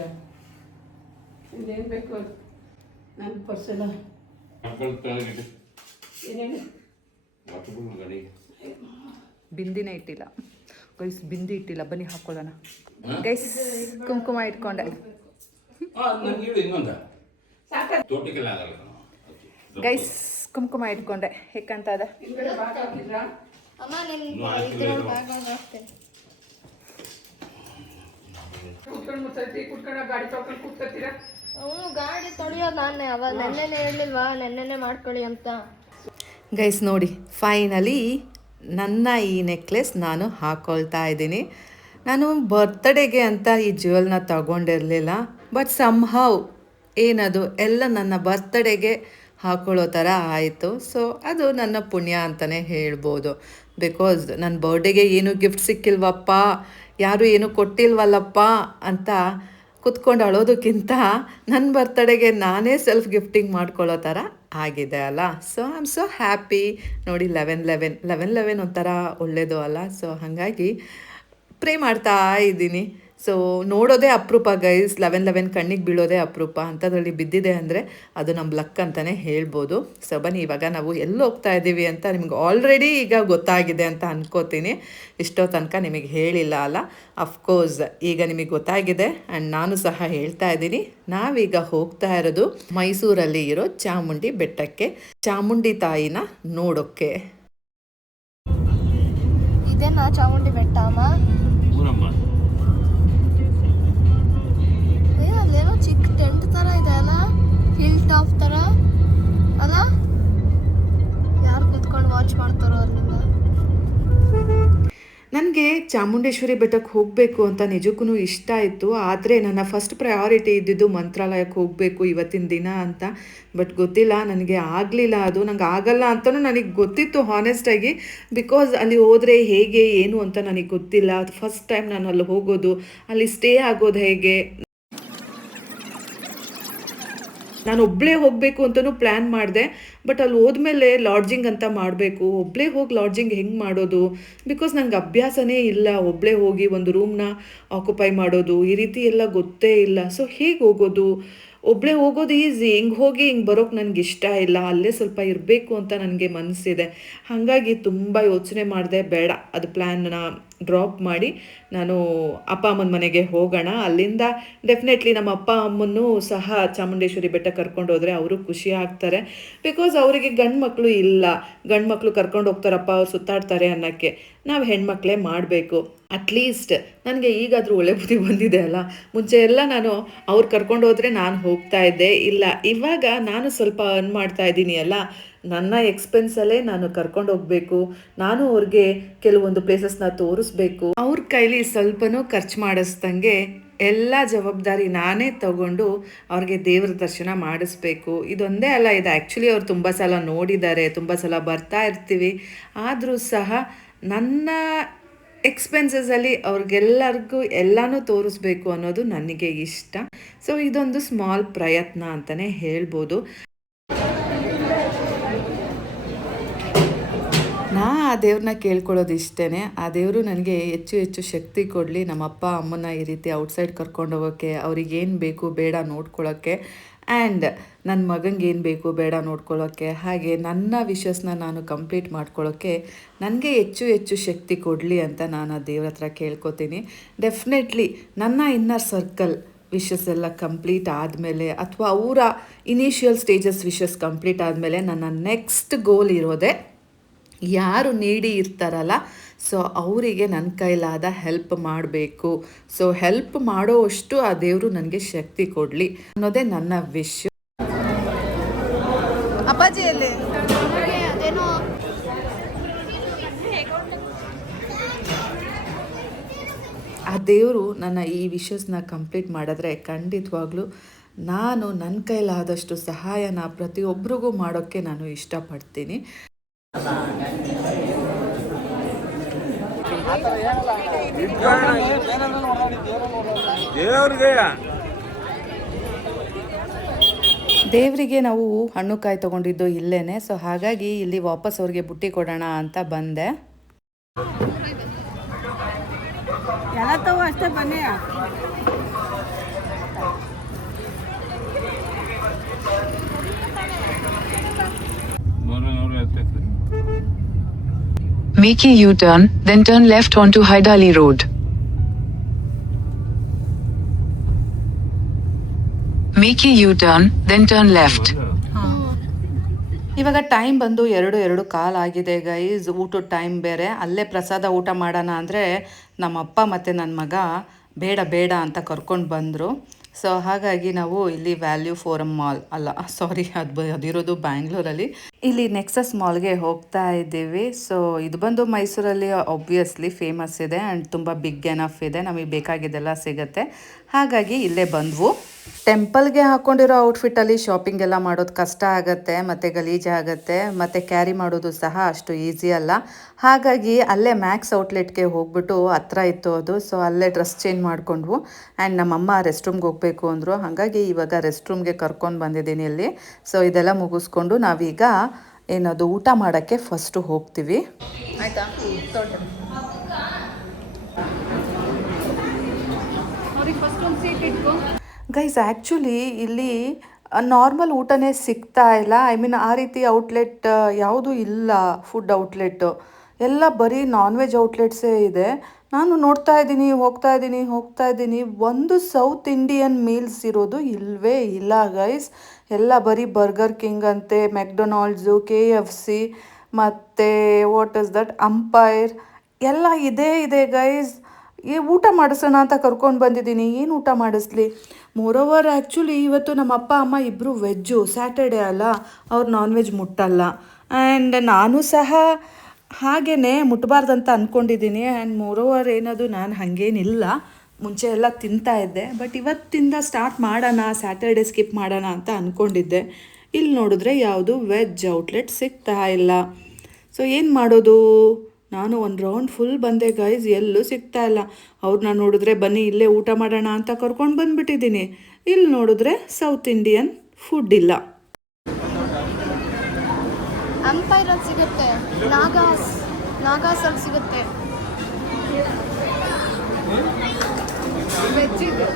ಇದೇನು ಬೇಕು ನನ್ನ ಪರ್ಸೆಲ್ಲ ಏನೇನು ಬಿಂದಿನೇ ಇಟ್ಟಿಲ್ಲ ಗೈಸ್, ಬಿಂದಿ ಇಟ್ಟಿಲ್ಲ. ಬನ್ನಿ ಹಾಕೊಳ್ಳೋಣ ಗೈಸ್. ಕುಂಕುಮ ಇಟ್ಕೊಂಡೆ ಗೈಸ್, ಕುಂಕುಮ ಇಟ್ಕೊಂಡೆ. ಹೇಗಂತ ಇದೆ ಅಮ್ಮ ನಿನ್ನ ಬ್ಯಾಗ್ ಹಾಕ್ತೇನೆ. ಗಾಡಿ ತೊಳೆಯೋದು ನಾನೇ. ಅವ ನೆನ್ನೆನೆ ಹೇಳಿಲ್ವಾ ನೆನ್ನೆನೆ ಮಾಡ್ಕೊಳ್ಳಿ ಅಂತ. ಗೈಸ್ ನೋಡಿ ಫೈನಲಿ ನನ್ನ ಈ ನೆಕ್ಲೆಸ್ ನಾನು ಹಾಕ್ಕೊಳ್ತಾ ಇದ್ದೀನಿ. ನಾನು ಬರ್ತ್ಡೇಗೆ ಅಂತ ಈ ಜ್ಯುವೆಲ್ನ ತಗೊಂಡಿರಲಿಲ್ಲ. ಬಟ್ ಸಮ್ಹೌ ಏನದು ಎಲ್ಲ ನನ್ನ ಬರ್ತ್ಡೇಗೆ ಹಾಕೊಳ್ಳೋ ಥರ ಆಯಿತು. ಸೊ ಅದು ನನ್ನ ಪುಣ್ಯ ಅಂತಲೇ ಹೇಳ್ಬೋದು. ಬಿಕಾಸ್ ನನ್ನ ಬರ್ಡೇಗೆ ಏನೂ ಗಿಫ್ಟ್ ಸಿಕ್ಕಿಲ್ವಪ್ಪ, ಯಾರೂ ಏನೂ ಕೊಟ್ಟಿಲ್ವಲ್ಲಪ್ಪ ಅಂತ ಕುತ್ಕೊಂಡು ಅಳೋದಕ್ಕಿಂತ ನನ್ನ ಬರ್ತಡೆಗೆ ನಾನೇ ಸೆಲ್ಫ್ ಗಿಫ್ಟಿಂಗ್ ಮಾಡ್ಕೊಳ್ಳೋ ಥರ ಆಗಿದೆ ಅಲ್ಲ. So I am so happy. ನೋಡಿ 11 ಒಂಥರ ಒಳ್ಳೆಯದು ಅಲ್ಲ. ಸೊ ಹಾಗಾಗಿ ಪ್ರೇ ಮಾಡ್ತಾ ಇದ್ದೀನಿ. ಸೊ ನೋಡೋದೇ ಅಪರೂಪ ಗೈಸ್, 11 ಕಣ್ಣಿಗೆ ಬೀಳೋದೇ ಅಪರೂಪ. ಅಂಥದ್ರಲ್ಲಿ ಬಿದ್ದಿದೆ ಅಂದರೆ ಅದು ನಮ್ಮ ಲಕ್ ಅಂತಲೇ ಹೇಳ್ಬೋದು. ಸೊ ಬನ್ನಿ, ಇವಾಗ ನಾವು ಎಲ್ಲಿ ಹೋಗ್ತಾ ಇದ್ದೀವಿ ಅಂತ ನಿಮ್ಗೆ ಆಲ್ರೆಡಿ ಈಗ ಗೊತ್ತಾಗಿದೆ ಅಂತ ಅನ್ಕೋತೀನಿ. ಇಷ್ಟೋ ತನಕ ನಿಮಗೆ ಹೇಳಿಲ್ಲ ಅಲ್ಲ. ಅಫ್ಕೋರ್ಸ್ ಈಗ ನಿಮಗೆ ಗೊತ್ತಾಗಿದೆ ಆ್ಯಂಡ್ ನಾನು ಸಹ ಹೇಳ್ತಾ ಇದ್ದೀನಿ. ನಾವೀಗ ಹೋಗ್ತಾ ಇರೋದು ಮೈಸೂರಲ್ಲಿ ಇರೋ ಚಾಮುಂಡಿ ಬೆಟ್ಟಕ್ಕೆ, ಚಾಮುಂಡಿ ತಾಯಿನ ನೋಡೋಕ್ಕೆ. ಇದೇನಾ ಚಾಮುಂಡಿ ಬೆಟ್ಟ ಅಮ್ಮ? ಅಲ್ಲೇನೋ ಚಿಕ್ಕ ಟೆಂಟ್ ತರ ಇದೆ ಅಲ್ಲ, ಹಿಲ್ ಟಾಪ್ ತರ ಅಲ್ಲ. ಯಾರು ಕುತ್ಕೊಂಡು ವಾಚ್ ಮಾಡ್ತಾರೋ ಅಲ್ಲಿಂದ. ನನಗೆ ಚಾಮುಂಡೇಶ್ವರಿ ಬೆಟ್ಟಕ್ಕೆ ಹೋಗಬೇಕು ಅಂತ ನಿಜಕ್ಕೂ ಇಷ್ಟ ಇತ್ತು. ಆದರೆ ನನ್ನ ಫಸ್ಟ್ ಪ್ರಯಾರಿಟಿ ಇದ್ದಿದ್ದು ಮಂತ್ರಾಲಯಕ್ಕೆ ಹೋಗಬೇಕು ಇವತ್ತಿನ ದಿನ ಅಂತ. ಬಟ್ ಗೊತ್ತಿಲ್ಲ, ನನಗೆ ಆಗಲಿಲ್ಲ. ಅದು ನಂಗೆ ಆಗಲ್ಲ ಅಂತಲೂ ನನಗೆ ಗೊತ್ತಿತ್ತು ಹಾನೆಸ್ಟಾಗಿ. ಬಿಕಾಸ್ ಅಲ್ಲಿ ಹೋದರೆ ಹೇಗೆ ಏನು ಅಂತ ನನಗೆ ಗೊತ್ತಿಲ್ಲ. ಅದು ಫಸ್ಟ್ ಟೈಮ್ ನಾನು ಅಲ್ಲಿ ಹೋಗೋದು, ಅಲ್ಲಿ ಸ್ಟೇ ಆಗೋದು ಹೇಗೆ. ನಾನು ಒಬ್ಬಳೇ ಹೋಗಬೇಕು ಅಂತಲೂ ಪ್ಲ್ಯಾನ್ ಮಾಡಿದೆ. ಬಟ್ ಅಲ್ಲಿ ಹೋದ್ಮೇಲೆ ಲಾಡ್ಜಿಂಗ್ ಅಂತ ಮಾಡಬೇಕು. ಒಬ್ಬಳೇ ಹೋಗಿ ಲಾಡ್ಜಿಂಗ್ ಹೆಂಗೆ ಮಾಡೋದು? ಬಿಕಾಸ್ ನಂಗೆ ಅಭ್ಯಾಸನೇ ಇಲ್ಲ ಒಬ್ಬಳೇ ಹೋಗಿ ಒಂದು ರೂಮ್ನ ಆಕ್ಯುಪೈ ಮಾಡೋದು, ಈ ರೀತಿ ಎಲ್ಲ ಗೊತ್ತೇ ಇಲ್ಲ. ಸೊ ಹೇಗೆ ಹೋಗೋದು? ಒಬ್ಬಳೇ ಹೋಗೋದು ಈಸಿ, ಹಿಂಗೆ ಹೋಗಿ ಹಿಂಗೆ ಬರೋಕ್ಕೆ ನನಗೆ ಇಷ್ಟ ಇಲ್ಲ. ಅಲ್ಲೇ ಸ್ವಲ್ಪ ಇರಬೇಕು ಅಂತ ನನಗೆ ಮನಸ್ಸಿದೆ. ಹಾಗಾಗಿ ತುಂಬ ಯೋಚನೆ ಮಾಡಿದೆ. ಬೇಡ, ಅದು ಪ್ಲ್ಯಾನ್ನ ಡ್ರಾಪ್ ಮಾಡಿ ನಾನು ಅಪ್ಪ ಅಮ್ಮನ ಮನೆಗೆ ಹೋಗೋಣ. ಅಲ್ಲಿಂದ ಡೆಫಿನೆಟ್ಲಿ ನಮ್ಮ ಅಪ್ಪ ಅಮ್ಮನೂ ಸಹ ಚಾಮುಂಡೇಶ್ವರಿ ಬೆಟ್ಟ ಕರ್ಕೊಂಡು ಹೋದರೆ ಅವರು ಖುಷಿ ಆಗ್ತಾರೆ. ಬಿಕಾಸ್ ಅವರಿಗೆ ಗಂಡು ಮಕ್ಕಳು ಇಲ್ಲ. ಗಂಡು ಮಕ್ಕಳು ಕರ್ಕೊಂಡು ಹೋಗ್ತಾರಪ್ಪ, ಅವ್ರು ಸುತ್ತಾಡ್ತಾರೆ ಅನ್ನೋಕ್ಕೆ. ನಾವು ಹೆಣ್ಮಕ್ಳೇ ಮಾಡಬೇಕು. ಅಟ್ಲೀಸ್ಟ್ ನನಗೆ ಈಗಾದರೂ ಒಳ್ಳೆ ಬುದ್ಧಿ ಬಂದಿದೆ ಅಲ್ಲ. ಮುಂಚೆ ಎಲ್ಲ ನಾನು ಅವ್ರು ಕರ್ಕೊಂಡು ಹೋದರೆ ನಾನು ಹೋಗ್ತಾ ಇದ್ದೆ. ಇಲ್ಲ, ಇವಾಗ ನಾನು ಸ್ವಲ್ಪ ಅರ್ನ್ ಮಾಡ್ತಾ ಇದ್ದೀನಿ ಅಲ್ಲ, ನನ್ನ ಎಕ್ಸ್ಪೆನ್ಸಲ್ಲೇ ನಾನು ಕರ್ಕೊಂಡು ಹೋಗಬೇಕು. ನಾನು ಅವ್ರಿಗೆ ಕೆಲವೊಂದು ಪ್ಲೇಸಸ್ನ ತೋರಿಸ್ಬೇಕು. ಅವ್ರ ಕೈಲಿ ಸ್ವಲ್ಪನೂ ಖರ್ಚು ಮಾಡಿಸ್ದಂಗೆ ಎಲ್ಲ ಜವಾಬ್ದಾರಿ ನಾನೇ ತಗೊಂಡು ಅವ್ರಿಗೆ ದೇವ್ರ ದರ್ಶನ ಮಾಡಿಸ್ಬೇಕು. ಇದೊಂದೇ ಅಲ್ಲ, ಇದು ಆ್ಯಕ್ಚುಲಿ ಅವ್ರು ತುಂಬ ಸಲ ನೋಡಿದ್ದಾರೆ, ತುಂಬ ಸಲ ಬರ್ತಾ ಇರ್ತೀವಿ. ಆದರೂ ಸಹ ನನ್ನ ಎಕ್ಸ್ಪೆನ್ಸಸಲ್ಲಿ ಅವ್ರಿಗೆಲ್ಲರಿಗೂ ಎಲ್ಲನೂ ತೋರಿಸ್ಬೇಕು ಅನ್ನೋದು ನನಗೆ ಇಷ್ಟ. ಸೊ ಇದೊಂದು ಸ್ಮಾಲ್ ಪ್ರಯತ್ನ ಅಂತಲೇ ಹೇಳ್ಬೋದು. ನಾ ಆ ದೇವ್ರನ್ನ ಕೇಳ್ಕೊಳ್ಳೋದು ಇಷ್ಟೇ. ಆ ದೇವರು ನನಗೆ ಹೆಚ್ಚು ಹೆಚ್ಚು ಶಕ್ತಿ ಕೊಡಲಿ. ನಮ್ಮ ಅಪ್ಪ ಅಮ್ಮನ ಈ ರೀತಿ ಔಟ್ಸೈಡ್ ಕರ್ಕೊಂಡು ಹೋಗೋಕ್ಕೆ, ಅವ್ರಿಗೇನು ಬೇಕು ಬೇಡ ನೋಡ್ಕೊಳ್ಳೋಕ್ಕೆ, ಆ್ಯಂಡ್ ನನ್ನ ಮಗಂಗೆ ಏನು ಬೇಕು ಬೇಡ ನೋಡ್ಕೊಳ್ಳೋಕ್ಕೆ, ಹಾಗೆ ನನ್ನ ವಿಷಸ್ನ ನಾನು ಕಂಪ್ಲೀಟ್ ಮಾಡ್ಕೊಳ್ಳೋಕ್ಕೆ ನನಗೆ ಹೆಚ್ಚು ಹೆಚ್ಚು ಶಕ್ತಿ ಕೊಡಲಿ ಅಂತ ನಾನು ಆ ದೇವ್ರ ಹತ್ರ ಕೇಳ್ಕೊತೀನಿ. ಡೆಫಿನೆಟ್ಲಿ ನನ್ನ ಇನ್ನರ್ ಸರ್ಕಲ್ ವಿಷಸ್ ಎಲ್ಲ ಕಂಪ್ಲೀಟ್ ಆದಮೇಲೆ, ಅಥವಾ ಅವರ ಇನಿಷಿಯಲ್ ಸ್ಟೇಜಸ್ ವಿಷಸ್ ಕಂಪ್ಲೀಟ್ ಆದಮೇಲೆ, ನನ್ನ ನೆಕ್ಸ್ಟ್ ಗೋಲ್ ಇರೋದೇ ಯಾರು ನೀಡಿ ಇರ್ತಾರಲ್ಲ, ಸೊ ಅವರಿಗೆ ನನ್ನ ಕೈಲಾದ ಹೆಲ್ಪ್ ಮಾಡಬೇಕು. ಸೊ ಹೆಲ್ಪ್ ಮಾಡೋ ಅಷ್ಟು ಆ ದೇವರು ನನಗೆ ಶಕ್ತಿ ಕೊಡಲಿ ಅನ್ನೋದೇ ನನ್ನ ವಿಶ್. ಅಪ್ಪಾಜಿಯಲ್ಲಿ ಅದೇನೋ ಆ ದೇವರು ನನ್ನ ಈ ವಿಷಸ್ನ ಕಂಪ್ಲೀಟ್ ಮಾಡಿದ್ರೆ ಖಂಡಿತವಾಗ್ಲೂ ನಾನು ನನ್ನ ಕೈಲಾದಷ್ಟು ಸಹಾಯನ ಪ್ರತಿಯೊಬ್ಬರಿಗೂ ಮಾಡೋಕ್ಕೆ ನಾನು ಇಷ್ಟಪಡ್ತೀನಿ. ದೇವರಿಗೆ ನಾವು ಹಣ್ಣು ಕಾಯಿ ತೊಗೊಂಡಿದ್ದು ಇಲ್ಲೇನೆ. ಸೊ ಹಾಗಾಗಿ ಇಲ್ಲಿ ವಾಪಸ್ ಅವ್ರಿಗೆ ಬುಟ್ಟಿ ಕೊಡೋಣ ಅಂತ ಬಂದೆ. ಎಲ್ಲ ಅಷ್ಟೇ ಬನ್ನಿ. Make a U-turn, then turn left onto Haidali Road. Make a U-turn, then turn left. ಇವಾಗ ಟೈಮ್ ಬಂದು 2:02 ಆಗಿದೆ ಗೈಸ್. ಊಟದ ಟೈಮ್ ಬೇರೆ. ಅಲ್ಲೇ ಪ್ರಸಾದ ಊಟ ಮಾಡೋಣ ಅಂದರೆ ನಮ್ಮ ಅಪ್ಪ ಮತ್ತು ನನ್ನ ಮಗ ಬೇಡ ಅಂತ ಕರ್ಕೊಂಡು ಬಂದರು. ಸೊ ಹಾಗಾಗಿ ನಾವು ಇಲ್ಲಿ ವ್ಯಾಲ್ಯೂ ಫೋರಮ್ ಮಾಲ್ ಅಲ್ಲ, ಸಾರಿ, ಅದಿರೋದು ಬ್ಯಾಂಗ್ಳೂರಲ್ಲಿ. ಇಲ್ಲಿ ನೆಕ್ಸಸ್ ಮಾಲ್ಗೆ ಹೋಗ್ತಾ ಇದ್ದೀವಿ. ಸೊ ಇದು ಬಂದು ಮೈಸೂರಲ್ಲಿ ಆಬ್ವಿಯಸ್ಲಿ ಫೇಮಸ್ ಇದೆ ಆ್ಯಂಡ್ ತುಂಬ ಬಿಗ್ ಎನಫ್ ಇದೆ. ನಮಗೆ ಬೇಕಾಗಿದ್ದೆಲ್ಲ ಸಿಗುತ್ತೆ. ಹಾಗಾಗಿ ಇಲ್ಲೇ ಬಂದ್ವು. ಟೆಂಪಲ್ಗೆ ಹಾಕ್ಕೊಂಡಿರೋ ಔಟ್ಫಿಟ್ಟಲ್ಲಿ ಶಾಪಿಂಗ್ ಎಲ್ಲ ಮಾಡೋದು ಕಷ್ಟ ಆಗುತ್ತೆ ಮತ್ತು ಗಲೀಜಾಗುತ್ತೆ ಮತ್ತು ಕ್ಯಾರಿ ಮಾಡೋದು ಸಹ ಅಷ್ಟು ಈಸಿ ಅಲ್ಲ. ಹಾಗಾಗಿ ಅಲ್ಲೇ ಮ್ಯಾಕ್ಸ್ ಔಟ್ಲೆಟ್ಗೆ ಹೋಗ್ಬಿಟ್ಟು ಹತ್ರ ಇತ್ತು ಅದು. ಸೊ ಅಲ್ಲೇ ಡ್ರೆಸ್ ಚೇಂಜ್ ಮಾಡಿಕೊಂಡ್ವು. ಆ್ಯಂಡ್ ನಮ್ಮಮ್ಮ ರೆಸ್ಟ್ ರೂಮ್ಗೆ ಹೋಗಬೇಕು ಅಂದರು. ಹಾಗಾಗಿ ಇವಾಗ ರೆಸ್ಟ್ ರೂಮ್ಗೆ ಕರ್ಕೊಂಡು ಬಂದಿದ್ದೀನಿ ಇಲ್ಲಿ. ಸೊ ಇದೆಲ್ಲ ಮುಗಿಸ್ಕೊಂಡು ನಾವೀಗ ಏನದು ಊಟ ಮಾಡೋಕ್ಕೆ ಫಸ್ಟು ಹೋಗ್ತೀವಿ. ಆಯಿತಾ? ಅವ್ರಿಗೆ ಫಸ್ಟ್ ಒಂದು ಸೀಟ್ ಇಟ್ಕೊ. ಗೈಸ್ ಆ್ಯಕ್ಚುಲಿ ಇಲ್ಲಿ ನಾರ್ಮಲ್ ಊಟನೇ ಸಿಗ್ತಾ ಇಲ್ಲ. ಐ ಮೀನ್ ಆ ರೀತಿ ಔಟ್ಲೆಟ್ ಯಾವುದೂ ಇಲ್ಲ. ಫುಡ್ ಔಟ್ಲೆಟ್ಟು ಎಲ್ಲ ಬರೀ ನಾನ್ ವೆಜ್ ಔಟ್ಲೆಟ್ಸೇ ಇದೆ. ನಾನು ನೋಡ್ತಾ ಇದ್ದೀನಿ, ಹೋಗ್ತಾ ಇದ್ದೀನಿ, ಒಂದು ಸೌತ್ ಇಂಡಿಯನ್ ಮೀಲ್ಸ್ ಇರೋದು ಇಲ್ಲವೇ ಇಲ್ಲ ಗೈಸ್. ಎಲ್ಲ ಬರೀ ಬರ್ಗರ್ ಕಿಂಗ್ ಅಂತೆ, ಮೆಕ್ಡೊನಾಲ್ಡ್ಸು, KFC ಮತ್ತು ವಾಟ್ ಇಸ್ ದಟ್ ಅಂಪೈರ್ ಎಲ್ಲ ಇದೆ ಗೈಸ್. ಊಟ ಮಾಡಿಸೋಣ ಅಂತ ಕರ್ಕೊಂಡು ಬಂದಿದ್ದೀನಿ. ಏನು ಊಟ ಮಾಡಿಸ್ಲಿ? ಮೋರೋವರ್ ಆ್ಯಕ್ಚುಲಿ ಇವತ್ತು ನಮ್ಮ ಅಪ್ಪ ಅಮ್ಮ ಇಬ್ಬರು ವೆಜ್ಜು. ಸ್ಯಾಟರ್ಡೇ ಅಲ್ಲ, ಅವ್ರು ನಾನ್ ವೆಜ್ ಮುಟ್ಟಲ್ಲ. ಆ್ಯಂಡ್ ನಾನು ಸಹ ಹಾಗೇ ಮುಟ್ಟಬಾರ್ದಂತ ಅಂದ್ಕೊಂಡಿದ್ದೀನಿ. ಆ್ಯಂಡ್ ಮೋರೋವರ್ ಏನದು ನಾನು ಹಾಗೇನಿಲ್ಲ, ಮುಂಚೆ ಎಲ್ಲ ತಿಂತಾಯಿದ್ದೆ. ಬಟ್ ಇವತ್ತಿಂದ ಸ್ಟಾರ್ಟ್ ಮಾಡೋಣ, ಸ್ಯಾಟರ್ಡೇ ಸ್ಕಿಪ್ ಮಾಡೋಣ ಅಂತ ಅಂದ್ಕೊಂಡಿದ್ದೆ. ಇಲ್ಲಿ ನೋಡಿದ್ರೆ ಯಾವುದು ವೆಜ್ ಔಟ್ಲೆಟ್ ಸಿಗ್ತಾ ಇಲ್ಲ. ಸೊ ಏನು ಮಾಡೋದು? ನಾನು ಒಂದು ರೌಂಡ್ ಫುಲ್ ಬಂದೆ ಗೈಸ್, ಎಲ್ಲೂ ಸಿಗ್ತಾ ಇಲ್ಲ. ಅವ್ರನ್ನ ನೋಡಿದ್ರೆ ಬನ್ನಿ ಇಲ್ಲೇ ಊಟ ಮಾಡೋಣ ಅಂತ ಕರ್ಕೊಂಡು ಬಂದುಬಿಟ್ಟಿದ್ದೀನಿ. ಇಲ್ಲಿ ನೋಡಿದ್ರೆ ಸೌತ್ ಇಂಡಿಯನ್ ಫುಡ್ ಇಲ್ಲ. ಅಂಪೈರಲ್ಲಿ ಸಿಗುತ್ತೆ, ನಾಗಾಸಲ್ಲಿ ಸಿಗುತ್ತೆ. ವೆಜ್ ಇದೆ.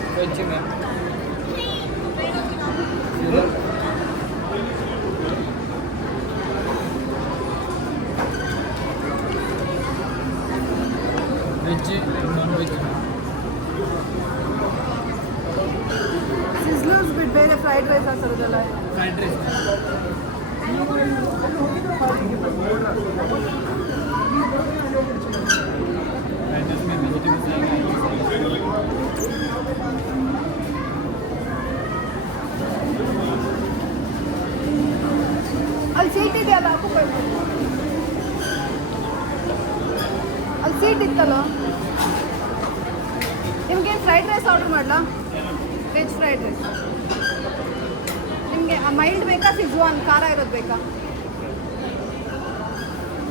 ಸಿಸ್ಲರ್ಸ್ ಬಿಟ್ಟು ಬೇರೆ ಫ್ರೈಡ್ ರೈಸ್ ಹಾಕೋದಲ್ಲ. ಅಲ್ಲಿ ಸೀಟ್ ಇದೆಯಲ್ಲ, ಹಾಕೋಬೇಕು. ಅಲ್ಲಿ ಸೀಟ್ ಇತ್ತಲ್ಲ. ನಿಮಗೆ ಫ್ರೈಡ್ ರೈಸ್ ಆರ್ಡರ್ ಮಾಡಲಾ? Veg fried rice. ನಿಮಗೆ ಮೈಲ್ಡ್ ಬೇಕಾ, ಸಿಜ್ವಾನ್ ಖಾರ ಇರೋದು ಬೇಕಾ?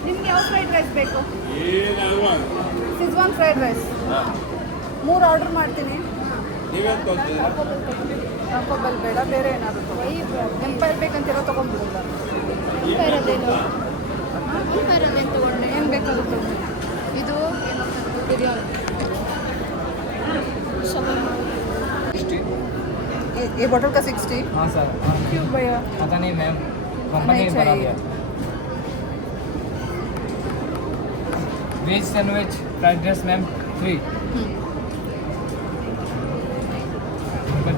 ನಿಮ್ಗೆ ಯಾವ ಫ್ರೈಡ್ ರೈಸ್ ಬೇಕು? ಸಿಜ್ವಾನ್ ಫ್ರೈಡ್ ರೈಸ್ 3 ಆರ್ಡರ್ ಮಾಡ್ತೀನಿ. ಟಾಕೋಬೆಲ್ ಬೇಡ, ಬೇರೆ ಏನಾದರೂ ಎಂಪೈರ್ ಬೇಕಂತಿರೋ ತೊಗೊಂಡ್ಬಿಡೋಲ್ಲ. ಅಂಪೈರಲ್ಲೇನು ತೊಗೊಂಡೆ? ಏನು ಬೇಕಾಗುತ್ತೆ ಇದು ಬಿರಿಯಾನಿ. ये बॉटल का 60। हाँ सर। क्यों भैया? पता नहीं मैम, कंपनी नहीं बना चाहिए। दिया। Veg sandwich fried rice ma'am 3।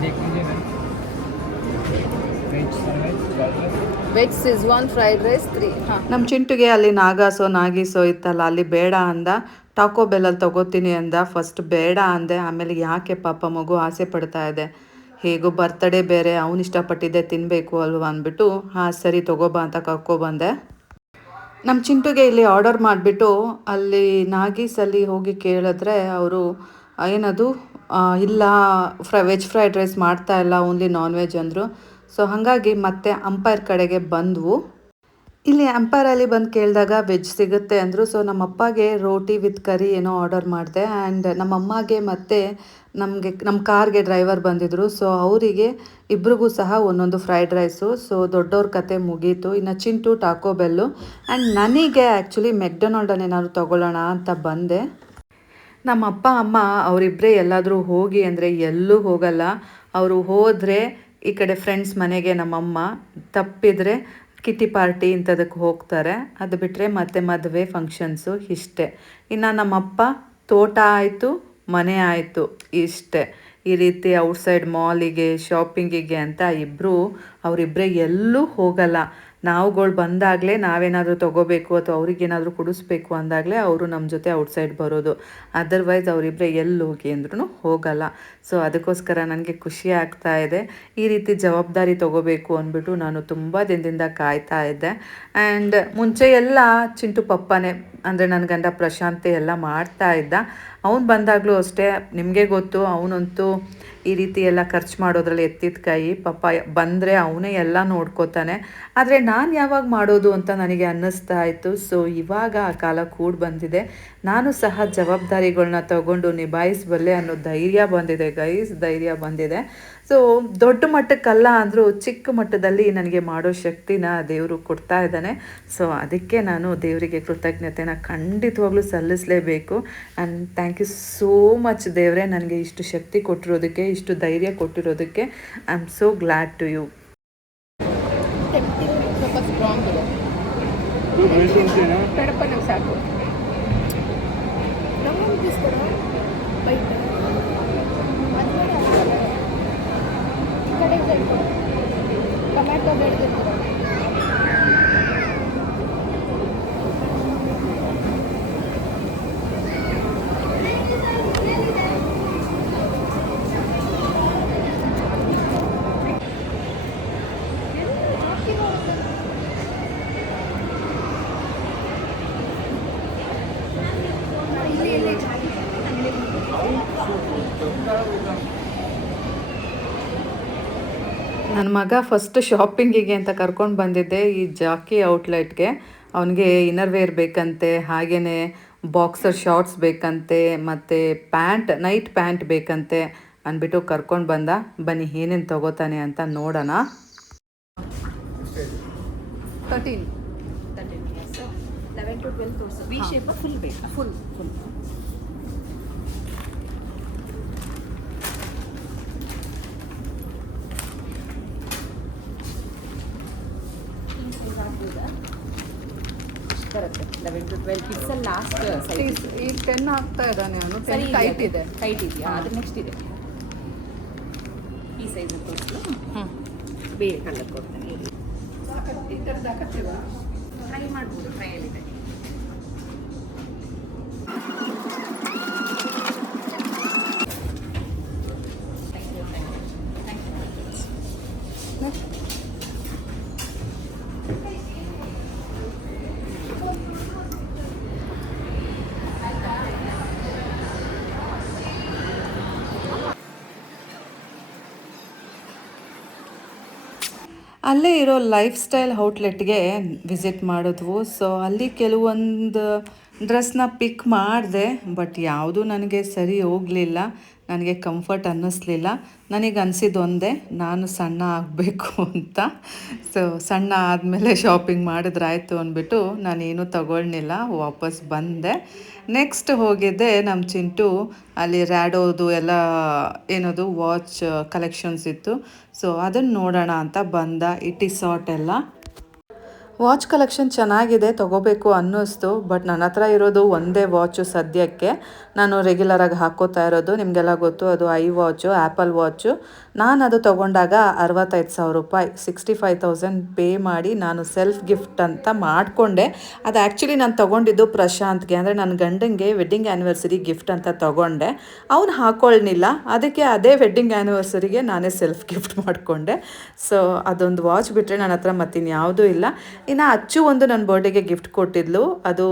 देख लीजिए ma'am, veg sandwich fried rice, veg Schezwan fried rice 3. ಹಾಂ, ನಮ್ಮ ಚಿಂಟುಗೆ ಅಲ್ಲಿ ನಾಗೀಸೋ ಇತ್ತಲ್ಲ, ಅಲ್ಲಿ ಬೇಡ ಅಂದ. ಟಾಕೋ ಬೆಲ್ಲಲ್ಲಿ ತೊಗೋತೀನಿ ಅಂದ. ಫಸ್ಟ್ ಬೇಡ ಅಂದೆ, ಆಮೇಲೆ ಯಾಕೆ ಪಾಪ ಮಗು ಆಸೆ ಪಡ್ತಾ ಇದೆ, ಹೇಗೂ ಬರ್ತಡೇ ಬೇರೆ, ಅವನು ಇಷ್ಟಪಟ್ಟಿದ್ದೆ ತಿನ್ನಬೇಕು ಅಲ್ವ ಅಂದ್ಬಿಟ್ಟು ಹಾಂ ಸರಿ ತೊಗೋಬಾ ಅಂತ ಕರ್ಕೊಬಂದೆ. ನಮ್ಮ ಚಿಂಟುಗೆ ಇಲ್ಲಿ ಆರ್ಡರ್ ಮಾಡಿಬಿಟ್ಟು ಅಲ್ಲಿ ನಾಗೀಸಲ್ಲಿ ಹೋಗಿ ಕೇಳಿದ್ರೆ ಅವರು ಏನದು ಇಲ್ಲ ವೆಜ್ ಫ್ರೈಡ್ ರೈಸ್ ಮಾಡ್ತಾ ಇಲ್ಲ, ಓನ್ಲಿ ನಾನ್ ವೆಜ್ ಅಂದರು. ಸೊ ಹಾಗಾಗಿ ಮತ್ತೆ ಅಂಪೈರ್ ಕಡೆಗೆ ಬಂದವು. ಇಲ್ಲಿ ಅಂಪೈರಲ್ಲಿ ಬಂದು ಕೇಳಿದಾಗ ವೆಜ್ ಸಿಗುತ್ತೆ ಅಂದರು. ಸೊ ನಮ್ಮ ಅಪ್ಪಗೆ ರೋಟಿ ವಿತ್ ಕರಿ ಏನೋ ಆರ್ಡರ್ ಮಾಡಿದೆ. ಆ್ಯಂಡ್ ನಮ್ಮ ಅಮ್ಮಗೆ ಮತ್ತು ನಮ್ಮ ಕಾರ್ಗೆ ಡ್ರೈವರ್ ಬಂದಿದ್ದರು. ಸೊ ಅವರಿಗೆ ಇಬ್ರಿಗೂ ಸಹ ಒಂದೊಂದು ಫ್ರೈಡ್ ರೈಸು. ಸೊ ದೊಡ್ಡವ್ರ ಕತೆ ಮುಗೀತು. ಇನ್ನು ಚಿಂಟು ಟಾಕೋ ಬೆಲ್ಲು. ಆ್ಯಂಡ್ ನನಗೆ ಆ್ಯಕ್ಚುಲಿ ಮೆಕ್ಡೊನಾಲ್ಡನ್ನು ಏನಾದ್ರು ತೊಗೊಳ್ಳೋಣ ಅಂತ ಬಂದೆ. ನಮ್ಮ ಅಪ್ಪ ಅಮ್ಮ ಅವರಿಬ್ಬರೇ ಎಲ್ಲಾದರೂ ಹೋಗಿ ಅಂದರೆ ಎಲ್ಲೂ ಹೋಗಲ್ಲ. ಅವರು ಹೋದರೆ ಈ ಕಡೆ ಫ್ರೆಂಡ್ಸ್ ಮನೆಗೆ, ನಮ್ಮಮ್ಮ ತಪ್ಪಿದರೆ ಕಿಟ್ಟಿ ಪಾರ್ಟಿ ಇಂಥದಕ್ಕೆ ಹೋಗ್ತಾರೆ. ಅದು ಬಿಟ್ಟರೆ ಮತ್ತೆ ಮದುವೆ ಫಂಕ್ಷನ್ಸು ಇಷ್ಟೇ. ಇನ್ನು ನಮ್ಮಪ್ಪ ತೋಟ ಆಯಿತು, ಮನೆ ಆಯಿತು, ಇಷ್ಟೇ. ಈ ರೀತಿ ಔಟ್ಸೈಡ್ ಮಾಲಿಗೆ, ಶಾಪಿಂಗಿಗೆ ಅಂತ ಅವರಿಬ್ಬರೇ ಎಲ್ಲೂ ಹೋಗಲ್ಲ. ನಾವುಗಳು ಬಂದಾಗಲೇ ನಾವೇನಾದರೂ ತೊಗೋಬೇಕು ಅಥವಾ ಅವ್ರಿಗೇನಾದರೂ ಕುಡಿಸ್ಬೇಕು ಅಂದಾಗಲೇ ಅವರು ನಮ್ಮ ಜೊತೆ ಔಟ್ಸೈಡ್ ಬರೋದು. ಅದರ್ವೈಸ್ ಅವರಿಬ್ಬರೇ ಎಲ್ಲಿ ಹೋಗಿ ಅಂದ್ರೂ ಹೋಗಲ್ಲ. ಸೊ ಅದಕ್ಕೋಸ್ಕರ ನನಗೆ ಖುಷಿ ಆಗ್ತಾ ಇದೆ. ಈ ರೀತಿ ಜವಾಬ್ದಾರಿ ತೊಗೋಬೇಕು ಅಂದ್ಬಿಟ್ಟು ನಾನು ತುಂಬ ದಿನದಿಂದ ಕಾಯ್ತಾ ಇದ್ದೆ. ಆ್ಯಂಡ್ ಮುಂಚೆ ಎಲ್ಲ ಚಿಂಟು ಪಪ್ಪನೇ ಅಂದರೆ ನನ್ನ ಗಂಡ ಪ್ರಶಾಂತಿ ಎಲ್ಲ ಮಾಡ್ತಾ ಇದ್ದ. ಅವನು ಬಂದಾಗಲೂ ಅಷ್ಟೇ, ನಿಮಗೆ ಗೊತ್ತು ಅವನಂತೂ ಈ ರೀತಿ ಎಲ್ಲ ಖರ್ಚು ಮಾಡೋದ್ರಲ್ಲಿ ಎತ್ತಿದ ಕೈ. ಪಾಪ ಬಂದರೆ ಅವನೇ ಎಲ್ಲ ನೋಡ್ಕೋತಾನೆ. ಆದರೆ ನಾನು ಯಾವಾಗ ಮಾಡೋದು ಅಂತ ನನಗೆ ಅನ್ನಿಸ್ತಾ ಇತ್ತು. ಸೊ ಇವಾಗ ಆ ಕಾಲ ಕೂಡ ಬಂದಿದೆ. ನಾನು ಸಹ ಜವಾಬ್ದಾರಿಗಳನ್ನ ತಗೊಂಡು ನಿಭಾಯಿಸಬಲ್ಲೆ ಅನ್ನೋ ಧೈರ್ಯ ಬಂದಿದೆ ಗೈಸ್, ಧೈರ್ಯ ಬಂದಿದೆ. ಸೊ ದೊಡ್ಡ ಮಟ್ಟಕ್ಕಲ್ಲ ಅಂದರೂ ಚಿಕ್ಕ ಮಟ್ಟದಲ್ಲಿ ನನಗೆ ಮಾಡೋ ಶಕ್ತಿನ ದೇವರು ಕೊಡ್ತಾ ಇದ್ದಾನೆ. ಸೊ ಅದಕ್ಕೆ ನಾನು ದೇವರಿಗೆ ಕೃತಜ್ಞತೆನ ಖಂಡಿತವಾಗ್ಲೂ ಸಲ್ಲಿಸಲೇಬೇಕು. And thank you so much ದೇವರೇ, ನನಗೆ ಇಷ್ಟು ಶಕ್ತಿ ಕೊಟ್ಟಿರೋದಕ್ಕೆ, ಇಷ್ಟು ಧೈರ್ಯ ಕೊಟ್ಟಿರೋದಕ್ಕೆ. I am so glad to you. ಸ್ವಲ್ಪ ಸ್ಟ್ರಾಂಗ್ ಇದೆ. ಕಡಪ ನಂಗೆ ಸಾಕು. ನಮ್ಮನ್ನು ಬಿಸ್ಕೊಡ ಬೈಟ್ ಈ ಕಡೆ ಸೈಡ್ ಟೊಮ್ಯಾಟೊ ಬೆಳೆದಿರ್ತಾರೆ. ನನ್ನ ಮಗ ಫಸ್ಟ್ ಶಾಪಿಂಗಿಗೆ ಅಂತ ಕರ್ಕೊಂಡು ಬಂದಿದ್ದೆ ಈ ಜಾಕಿ ಔಟ್ಲೆಟ್ಗೆ. ಅವನಿಗೆ ಇನ್ನರ್ ವೇರ್ ಬೇಕಂತೆ, ಹಾಗೆಯೇ ಬಾಕ್ಸರ್ ಶಾರ್ಟ್ಸ್ ಬೇಕಂತೆ, ಮತ್ತು ಪ್ಯಾಂಟ್, ನೈಟ್ ಪ್ಯಾಂಟ್ ಬೇಕಂತೆ ಅಂದ್ಬಿಟ್ಟು ಕರ್ಕೊಂಡು ಬಂದ. ಬನ್ನಿ ಏನೇನು ತಗೋತಾನೆ ಅಂತ ನೋಡೋಣ. 13 11 to 12 ತೋರಿಸು. ವಿ ಶೇಪ್ ಫುಲ್ ಬೇಕಾ? ಫುಲ್ ಬರುತ್ತೆ. 11 to 12 ಕಿಡ್ಸ್ ಅಲ್ಲಿ ಲಾಸ್ಟ್ ಸೈಜ್. ಈಗ 10 ಆಗ್ತಾ ಇದ್ದಾನೆ ಅವನು. 10 ಟೈಟ್ ಇದೆ. ಟೈಟ್ ಇದೆಯಾ? ಅದು ನೆಕ್ಸ್ಟ್ ಇದೆ. ಈ ಸೈಜ್ ತೋರಿಸಲು ಬೇರೆ ಕಲರ್ ಕೊಡ್ತೇನೆ. ಈ ಥರದ್ದು ಹಾಕತ್ತೀವ? ಟ್ರೈ ಮಾಡ್ಬೋದು, ಟ್ರೈಯಲ್ಲಿದೆ. ಅಲ್ಲೇ ಇರೋ ಲೈಫ್ ಸ್ಟೈಲ್ ಔಟ್ಲೆಟ್ಗೆ ವಿಸಿಟ್ ಮಾಡಿದ್ವು. ಸೊ ಅಲ್ಲಿ ಕೆಲವೊಂದು ಡ್ರೆಸ್ನ ಪಿಕ್ ಮಾಡಿದೆ, ಬಟ್ ಯಾವುದೂ ನನಗೆ ಸರಿ ಹೋಗಲಿಲ್ಲ, ನನಗೆ ಕಂಫರ್ಟ್ ಅನ್ನಿಸ್ಲಿಲ್ಲ. ನನಗೆ ಅನಿಸಿದ್ದು ಒಂದೇ, ನಾನು ಸಣ್ಣ ಆಗಬೇಕು ಅಂತ. ಸೊ ಸಣ್ಣ ಆದಮೇಲೆ ಶಾಪಿಂಗ್ ಮಾಡಿದ್ರಾಯ್ತು ಅಂದ್ಬಿಟ್ಟು ನಾನೇನು ತಗೊಳ್ಳಿಲ್ಲ, ವಾಪಸ್ ಬಂದೆ. ನೆಕ್ಸ್ಟ್ ಹೋಗಿದ್ದೆ ನಮ್ಮ ಚಿಂಟು, ಅಲ್ಲಿ ರ್ಯಾಡೋದು ಎಲ್ಲ ಏನದು ವಾಚ್ ಕಲೆಕ್ಷನ್ಸ್ ಇತ್ತು. ಸೊ ಅದನ್ನು ನೋಡೋಣ ಅಂತ ಬಂದ. ಟಿಸಾಟ್ ಎಲ್ಲ ವಾಚ್ ಕಲೆಕ್ಷನ್ ಚೆನ್ನಾಗಿದೆ, ತೊಗೋಬೇಕು ಅನ್ನಿಸ್ತು. ಬಟ್ ನನ್ನ ಹತ್ರ ಇರೋದು ಒಂದೇ ವಾಚು ಸದ್ಯಕ್ಕೆ, ನಾನು ರೆಗ್ಯುಲರಾಗಿ ಹಾಕ್ಕೋತಾ ಇರೋದು. ನಿಮಗೆಲ್ಲ ಗೊತ್ತು, ಅದು ಐ ವಾಚು, ಆ್ಯಪಲ್ ವಾಚು. ನಾನು ಅದು ತೊಗೊಂಡಾಗ 65,000 ರೂಪಾಯಿ, 65,000 ಪೇ ಮಾಡಿ ನಾನು ಸೆಲ್ಫ್ ಗಿಫ್ಟ್ ಅಂತ ಮಾಡಿಕೊಂಡೆ. ಅದು ಆ್ಯಕ್ಚುಲಿ ನಾನು ತೊಗೊಂಡಿದ್ದು ಪ್ರಶಾಂತ್ಗೆ, ಅಂದರೆ ನನ್ನ ಗಂಡಂಗೆ ವೆಡ್ಡಿಂಗ್ ಆ್ಯನಿವರ್ಸರಿ ಗಿಫ್ಟ್ ಅಂತ ತೊಗೊಂಡೆ. ಅವನು ಹಾಕ್ಕೊಳ್ಳಿಲ್ಲ, ಅದಕ್ಕೆ ಅದೇ ವೆಡ್ಡಿಂಗ್ ಆ್ಯನಿವರ್ಸರಿಗೆ ನಾನೇ ಸೆಲ್ಫ್ ಗಿಫ್ಟ್ ಮಾಡಿಕೊಂಡೆ. ಸೊ ಅದೊಂದು ವಾಚ್ ಬಿಟ್ಟರೆ ನನ್ನ ಹತ್ರ ಮತ್ತಿನ್ಯಾವುದೂ ಇಲ್ಲ. ಇನ್ನು ಅಚ್ಚು ಒಂದು ನನ್ನ ಬರ್ಡೇಗೆ ಗಿಫ್ಟ್ ಕೊಟ್ಟಿದ್ಲು, ಅದು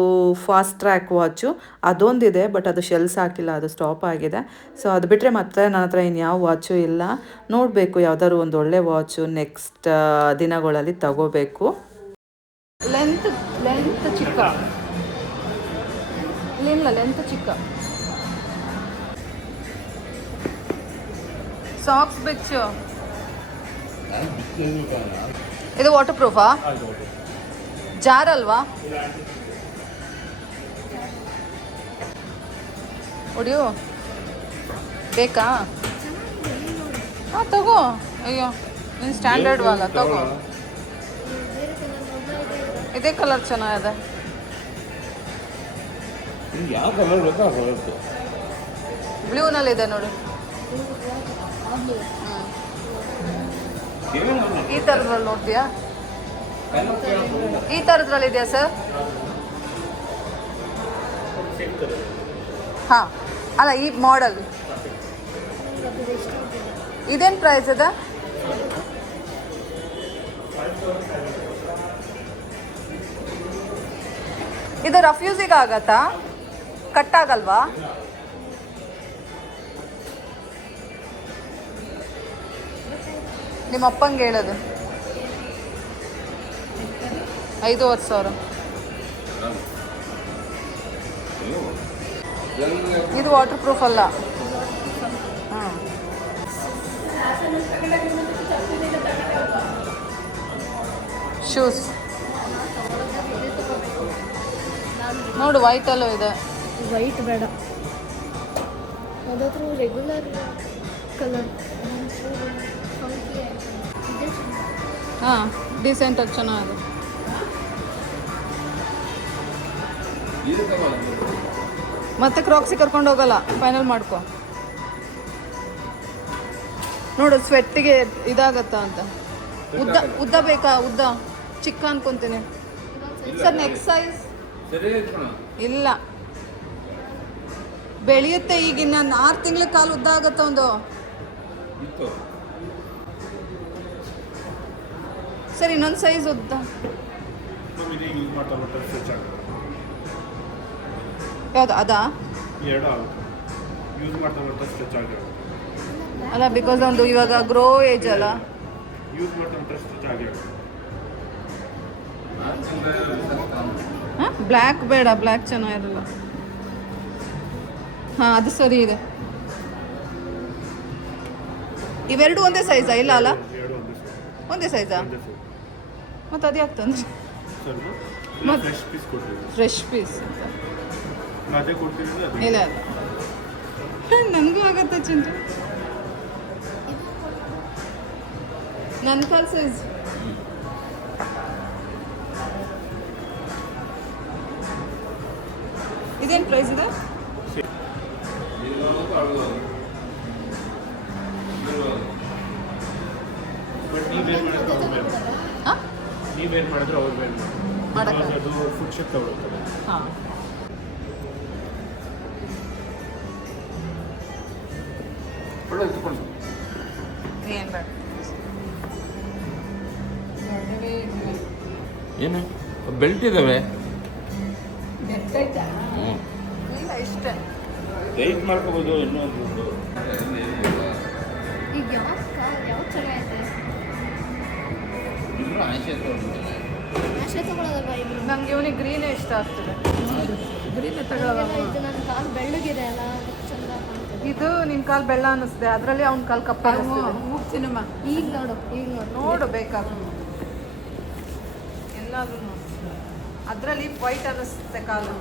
ಫಾಸ್ಟ್ ಟ್ರ್ಯಾಕ್ ವಾಚು, ಅದೊಂದಿದೆ. ಬಟ್ ಅದು ಶೆಲ್ಸ್ ಹಾಕಿಲ್ಲ, ಅದು ಸ್ಟಾಪ್ ಆಗಿದೆ. ಸೊ ಅದು ಬಿಟ್ಟರೆ ಮತ್ತೆ ನನ್ನ ಹತ್ರ ಇನ್ಯಾವ ವಾಚು ಇಲ್ಲ. ನೋಡಬೇಕು ಯಾವುದಾದ್ರು ಒಂದು ಒಳ್ಳೆ ವಾಚು ನೆಕ್ಸ್ಟ್ ದಿನಗಳಲ್ಲಿ ತಗೋಬೇಕು. ಲೆಂತ್ ಚಿಕ್ಕ ಇಲ್ಲ, ಲೆಂತ್ ಚಿಕ್ಕ. ಸಾಕ್ಸ್ ಬಿಚ್ಚು, ಇದು ವಾಟರ್ ಪ್ರೂಫಾ? ಜಾರ್ ಅಲ್ವಾ? ಹೊಡಿಯೋ ಬೇಕಾ? ಹಾಂ ತಗೋ. ಅಯ್ಯೋ ನೀನು ಸ್ಟ್ಯಾಂಡರ್ಡ್ ವಾಲ ತಗೋ. ಇದೇ ಕಲರ್ ಚೆನ್ನಾಗಿದೆ. ಯಾವ ಕಲರ್ ಬೇಕೋ ಆ ಕಲರ್. ಬ್ಲೂನಲ್ಲಿದೆ ನೋಡಿ. ಈ ಥರದ್ರಲ್ಲಿ ನೋಡ್ತೀಯಾ? ಈ ಥರದ್ರಲ್ಲಿ ಇದೆಯಾ ಸರ್? ಹಾಂ ಅಲ್ಲ, ಈ ಮಾಡೆಲ್ ಇದೇನು ಪ್ರೈಸ್ ಅದ? ಇದು ರಫ್ಯೂಸಿಗೆ ಆಗತ್ತಾ? ಕಟ್ ಆಗಲ್ವಾ? ನಿಮ್ಮ ಅಪ್ಪಂಗೆ ಹೇಳೋದು 5,500. ಇದು ವಾಟರ್ ಪ್ರೂಫ್ ಅಲ್ಲ. ಹಾಂ, ಶೂಸ್ ನೋಡು, ವೈಟಲ್ಲೂ ಇದೆ. ವೈಟ್ ಬೇಡ, ಯಾವುದಾದ್ರೂ ರೆಗ್ಯುಲರ್ ಕಲರ್. ಹಾಂ, ಡೀಸೆಂಟಾಗಿ ಚೆನ್ನಾಗಿದೆ. ಮತ್ತೆ ಕ್ರಾಕ್ಸಿ ಕರ್ಕೊಂಡು ಹೋಗಲ್ಲ, ಫೈನಲ್ ಮಾಡ್ಕೊ. ನೋಡು, ಸ್ವೆಟ್ಟಿಗೆ ಇದಾಗತ್ತಾ ಅಂತ. ಉದ್ದ ಉದ್ದ ಬೇಕಾ? ಉದ್ದ ಚಿಕ್ಕ ಅನ್ಕೊಂತೀನಿ ಸರ್. ನೆಕ್ಸ್ಟ್ ಸೈಜ್ ಇಲ್ಲ, ಬೆಳೆಯುತ್ತೆ. ಈಗ ಇನ್ನೊಂದು 6 ತಿಂಗಳ ಕಾಲು ಉದ್ದ ಆಗತ್ತ ಒಂದು. ಸರ್, ಇನ್ನೊಂದು ಸೈಜ್ ಉದ್ದ. ಯಾವುದು ಅದಾ? ಅಲ್ಲ, ಬಿಕಾಸ್ ಒಂದು ಇವಾಗ ಗ್ರೋ ಏಜ್ ಅಲ್ಲ. ಹಾಂ, ಬ್ಲ್ಯಾಕ್ ಬೇಡ, ಬ್ಲ್ಯಾಕ್ ಚೆನ್ನಾಗಿರಲ್ಲ. ಹಾಂ, ಅದು ಸರಿ ಇದೆ. ಇವೆರಡು ಒಂದೇ ಸೈಜಾ? ಇಲ್ಲ ಅಲ್ಲ, ಒಂದೇ ಸೈಜಾ? ಮತ್ತು ಅದು ಯಾಕೆ ತಂದ್ರೆ? ಫ್ರೆಶ್ ಪೀಸ್ ಇಲ್ಲ ಅಲ್ಲ, ನನಗೂ ಆಗತ್ತೆ ಚಿಂಟು. ನನ್ನ ಕಾಲ್ ಸೈಜ್. ಇದೇನು ಪ್ರೈಸ್ ಇದೆ? ನೀವೇನು ಮಾಡಿದ್ರೆ ಅವ್ರು ಬೇಡ ಮಾಡಕ್ಕೆ ಅದು ಫುಡ್ ಶೇಪ್ ತಗೊಳ್ತಾರೆ. ಹಾಂ, ಏನು ಬೇಡ. ಏನು ಬೆಲ್ಟ್ ಇದ್ದಾವೆ? ಇಲ್ಲ, ಇಷ್ಟೇ. ಟೈಟ್ ಮಾಡ್ಕೋಬೋದು. ಇನ್ನೊಂದು ಈಗ ಯಾವ್ದು ಚೆನ್ನಾಗೈತೆ? ಅಷ್ಟೇ ತಗೊಳ್ಳೋದಲ್ವಾ ಈಗ? ನನಗೆ ಇವನಿಗೆ ಗ್ರೀನೇ ಇಷ್ಟ ಆಗ್ತದೆ. ಗ್ರೀನೇ ತಗೊಳ್ಳೋದು. ಇದು ನನ್ನ ಕಾಲು ಬೆಳ್ಳಗಿದೆ ಅಲ್ಲ, ಚಂದ ಕಾಣ್ತದೆ. ಇದು ನಿನ್ನ ಕಾಲು ಬೆಲ್ಲ ಅನ್ನಿಸ್ದೆ, ಅದರಲ್ಲಿ ಅವ್ನ ಕಾಲು ಕಪ್ಪ ಸಿನಿಮಾ ಈಗ ನೋಡು, ಈಗ ನೋಡು. ನೋಡು ಬೇಕಾದ್ರೆ ಎಲ್ಲಾದ್ರೂ ಅದರಲ್ಲಿ ವೈಟ್ ಅನ್ನಿಸುತ್ತೆ ಕಾಲು.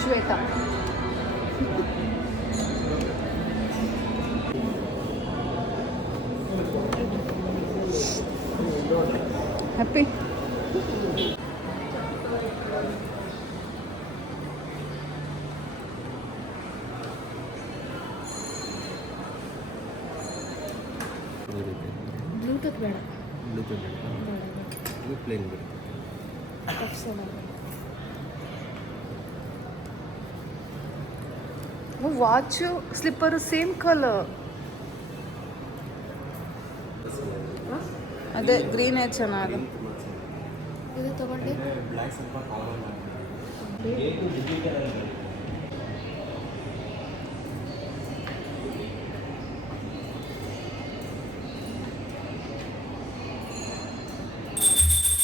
ಶ್ವೇತಾ, ಹ್ಯಾಪಿ. ಬ್ಲೂಟೂತ್ ಬೇಡ. ಪ್ಲೇನ್ ಬರುತ್ತೆ. Watch slipper same colour. ಅದೇ ಗ್ರೀನೇ ಚೆನ್ನಾಗಿ. ಇದು ತಗೊಂಡು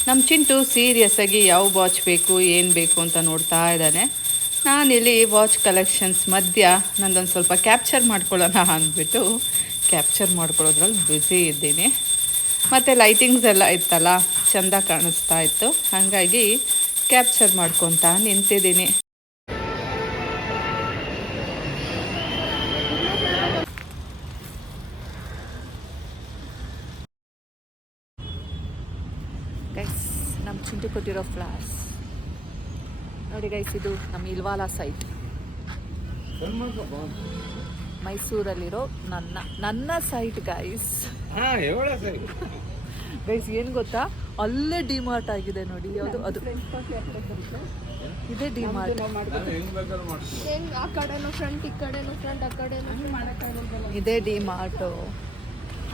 ನಮ್ಮ ಚಿಂಟು ಸೀರಿಯಸ್ ಆಗಿ ಯಾವ ವಾಚ್ ಬೇಕು, ಏನು ಬೇಕು ಅಂತ ನೋಡ್ತಾ ಇದ್ದಾನೆ. ನಾನಿಲ್ಲಿ ವಾಚ್ ಕಲೆಕ್ಷನ್ಸ್ ಮಧ್ಯ ನಂದೊಂದು ಸ್ವಲ್ಪ ಕ್ಯಾಪ್ಚರ್ ಮಾಡ್ಕೊಳ್ಳೋಣ ಅಂದ್ಬಿಟ್ಟು ಕ್ಯಾಪ್ಚರ್ ಮಾಡ್ಕೊಳ್ಳೋದ್ರಲ್ಲಿ ಬ್ಯುಸಿ ಇದ್ದೀನಿ. ಮತ್ತು ಲೈಟಿಂಗ್ಸ್ ಎಲ್ಲ ಇತ್ತಲ್ಲ, ಚೆಂದ ಕಾಣಿಸ್ತಾ ಇತ್ತು, ಹಾಗಾಗಿ ಕ್ಯಾಪ್ಚರ್ ಮಾಡ್ಕೊತಾ ನಿಂತಿದ್ದೀನಿ. ಗೈಸ್, ನಮ್ಮ ಚಿಂಟು ಕೊಟ್ಟಿರೋ ಫ್ಲಾಸ್ ನೋಡಿ ಗೈಸ್. ಇದು ನಮ್ಮ ಇಲ್ವಾಲ ಸೈಟ್, ಮೈಸೂರಲ್ಲಿರೋ ನನ್ನ ಸೈಟ್ ಗೈಸ್. ಗೈಸ್, ಏನು ಗೊತ್ತಾ, ಅಲ್ಲೇ ಡಿಮಾರ್ಟ್ ಆಗಿದೆ ನೋಡಿ. ಯಾವುದು ಅದು? ಇದೇ ಡಿಮಾರ್ಟ್. ಆ ಕಡೆನೂ ಫ್ರಂಟ್, ಈ ಕಡೆನೂ ಫ್ರಂಟ್, ಆ ಕಡೆನೂ. ಇದೇ ಡಿಮಾರ್ಟು.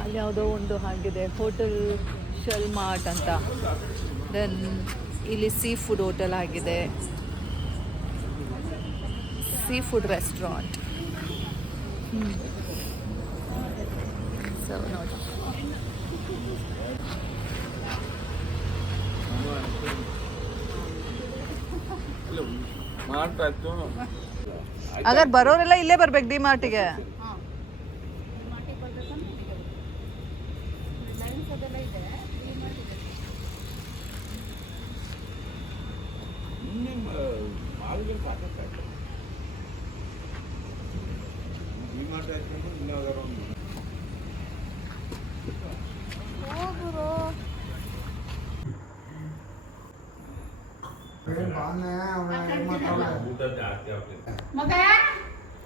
ಅಲ್ಲಿ ಯಾವುದೋ ಒಂದು ಆಗಿದೆ, ಹೋಟೆಲ್ ಶೆಲ್ ಮಾರ್ಟ್ ಅಂತ. ದೆನ್ ಇಲ್ಲಿ ಸೀ ಫುಡ್ ಹೋಟೆಲ್ ಆಗಿದೆ, ಸೀ ಫುಡ್ ರೆಸ್ಟೋರೆಂಟ್. ಸೊ ನೋಡಿ, ಅಗರ್ ಬರೋರೆಲ್ಲ ಇಲ್ಲೇ ಬರ್ಬೇಕು ಡಿ ಮಾರ್ಟಿಗೆ.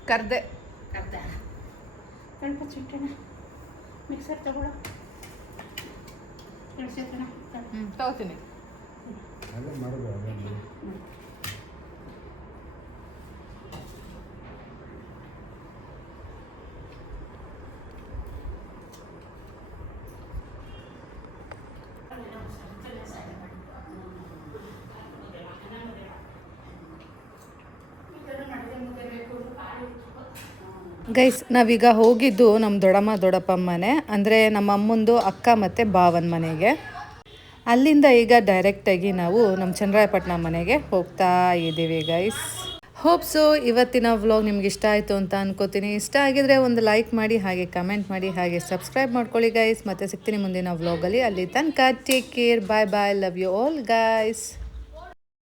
ಕರ್ದೆ ಮಿಕ್ಸರ್ ತಗೊಳ ತಗೋತೀನಿ. ಗೈಸ್, ನಾವೀಗ ಹೋಗಿದ್ದು ನಮ್ಮ ದೊಡ್ಡಮ್ಮ ದೊಡ್ಡಪ್ಪನ ಮನೆ, ಅಂದರೆ ನಮ್ಮ ಅಮ್ಮಂದು ಅಕ್ಕ ಮತ್ತು ಭಾವನ ಮನೆಗೆ. ಅಲ್ಲಿಂದ ಈಗ ಡೈರೆಕ್ಟಾಗಿ ನಾವು ನಮ್ಮ ಚನ್ನರಾಯಪಟ್ಟಣ ಮನೆಗೆ ಹೋಗ್ತಾ ಇದ್ದೀವಿ ಗೈಸ್. ಹೋಪ್ ಸೊ ಇವತ್ತಿನ ವ್ಲಾಗ್ ನಿಮ್ಗೆ ಇಷ್ಟ ಆಯಿತು ಅಂತ ಅನ್ಕೋತೀನಿ. ಇಷ್ಟ ಆಗಿದ್ರೆ ಒಂದು ಲೈಕ್ ಮಾಡಿ, ಹಾಗೆ ಕಮೆಂಟ್ ಮಾಡಿ, ಹಾಗೆ ಸಬ್ಸ್ಕ್ರೈಬ್ ಮಾಡ್ಕೊಳ್ಳಿ ಗೈಸ್. ಮತ್ತೆ ಸಿಗ್ತೀನಿ ಮುಂದಿನ ವ್ಲಾಗಲ್ಲಿ. ಅಲ್ಲಿ ತನಕ take care, bye bye, love you all guys.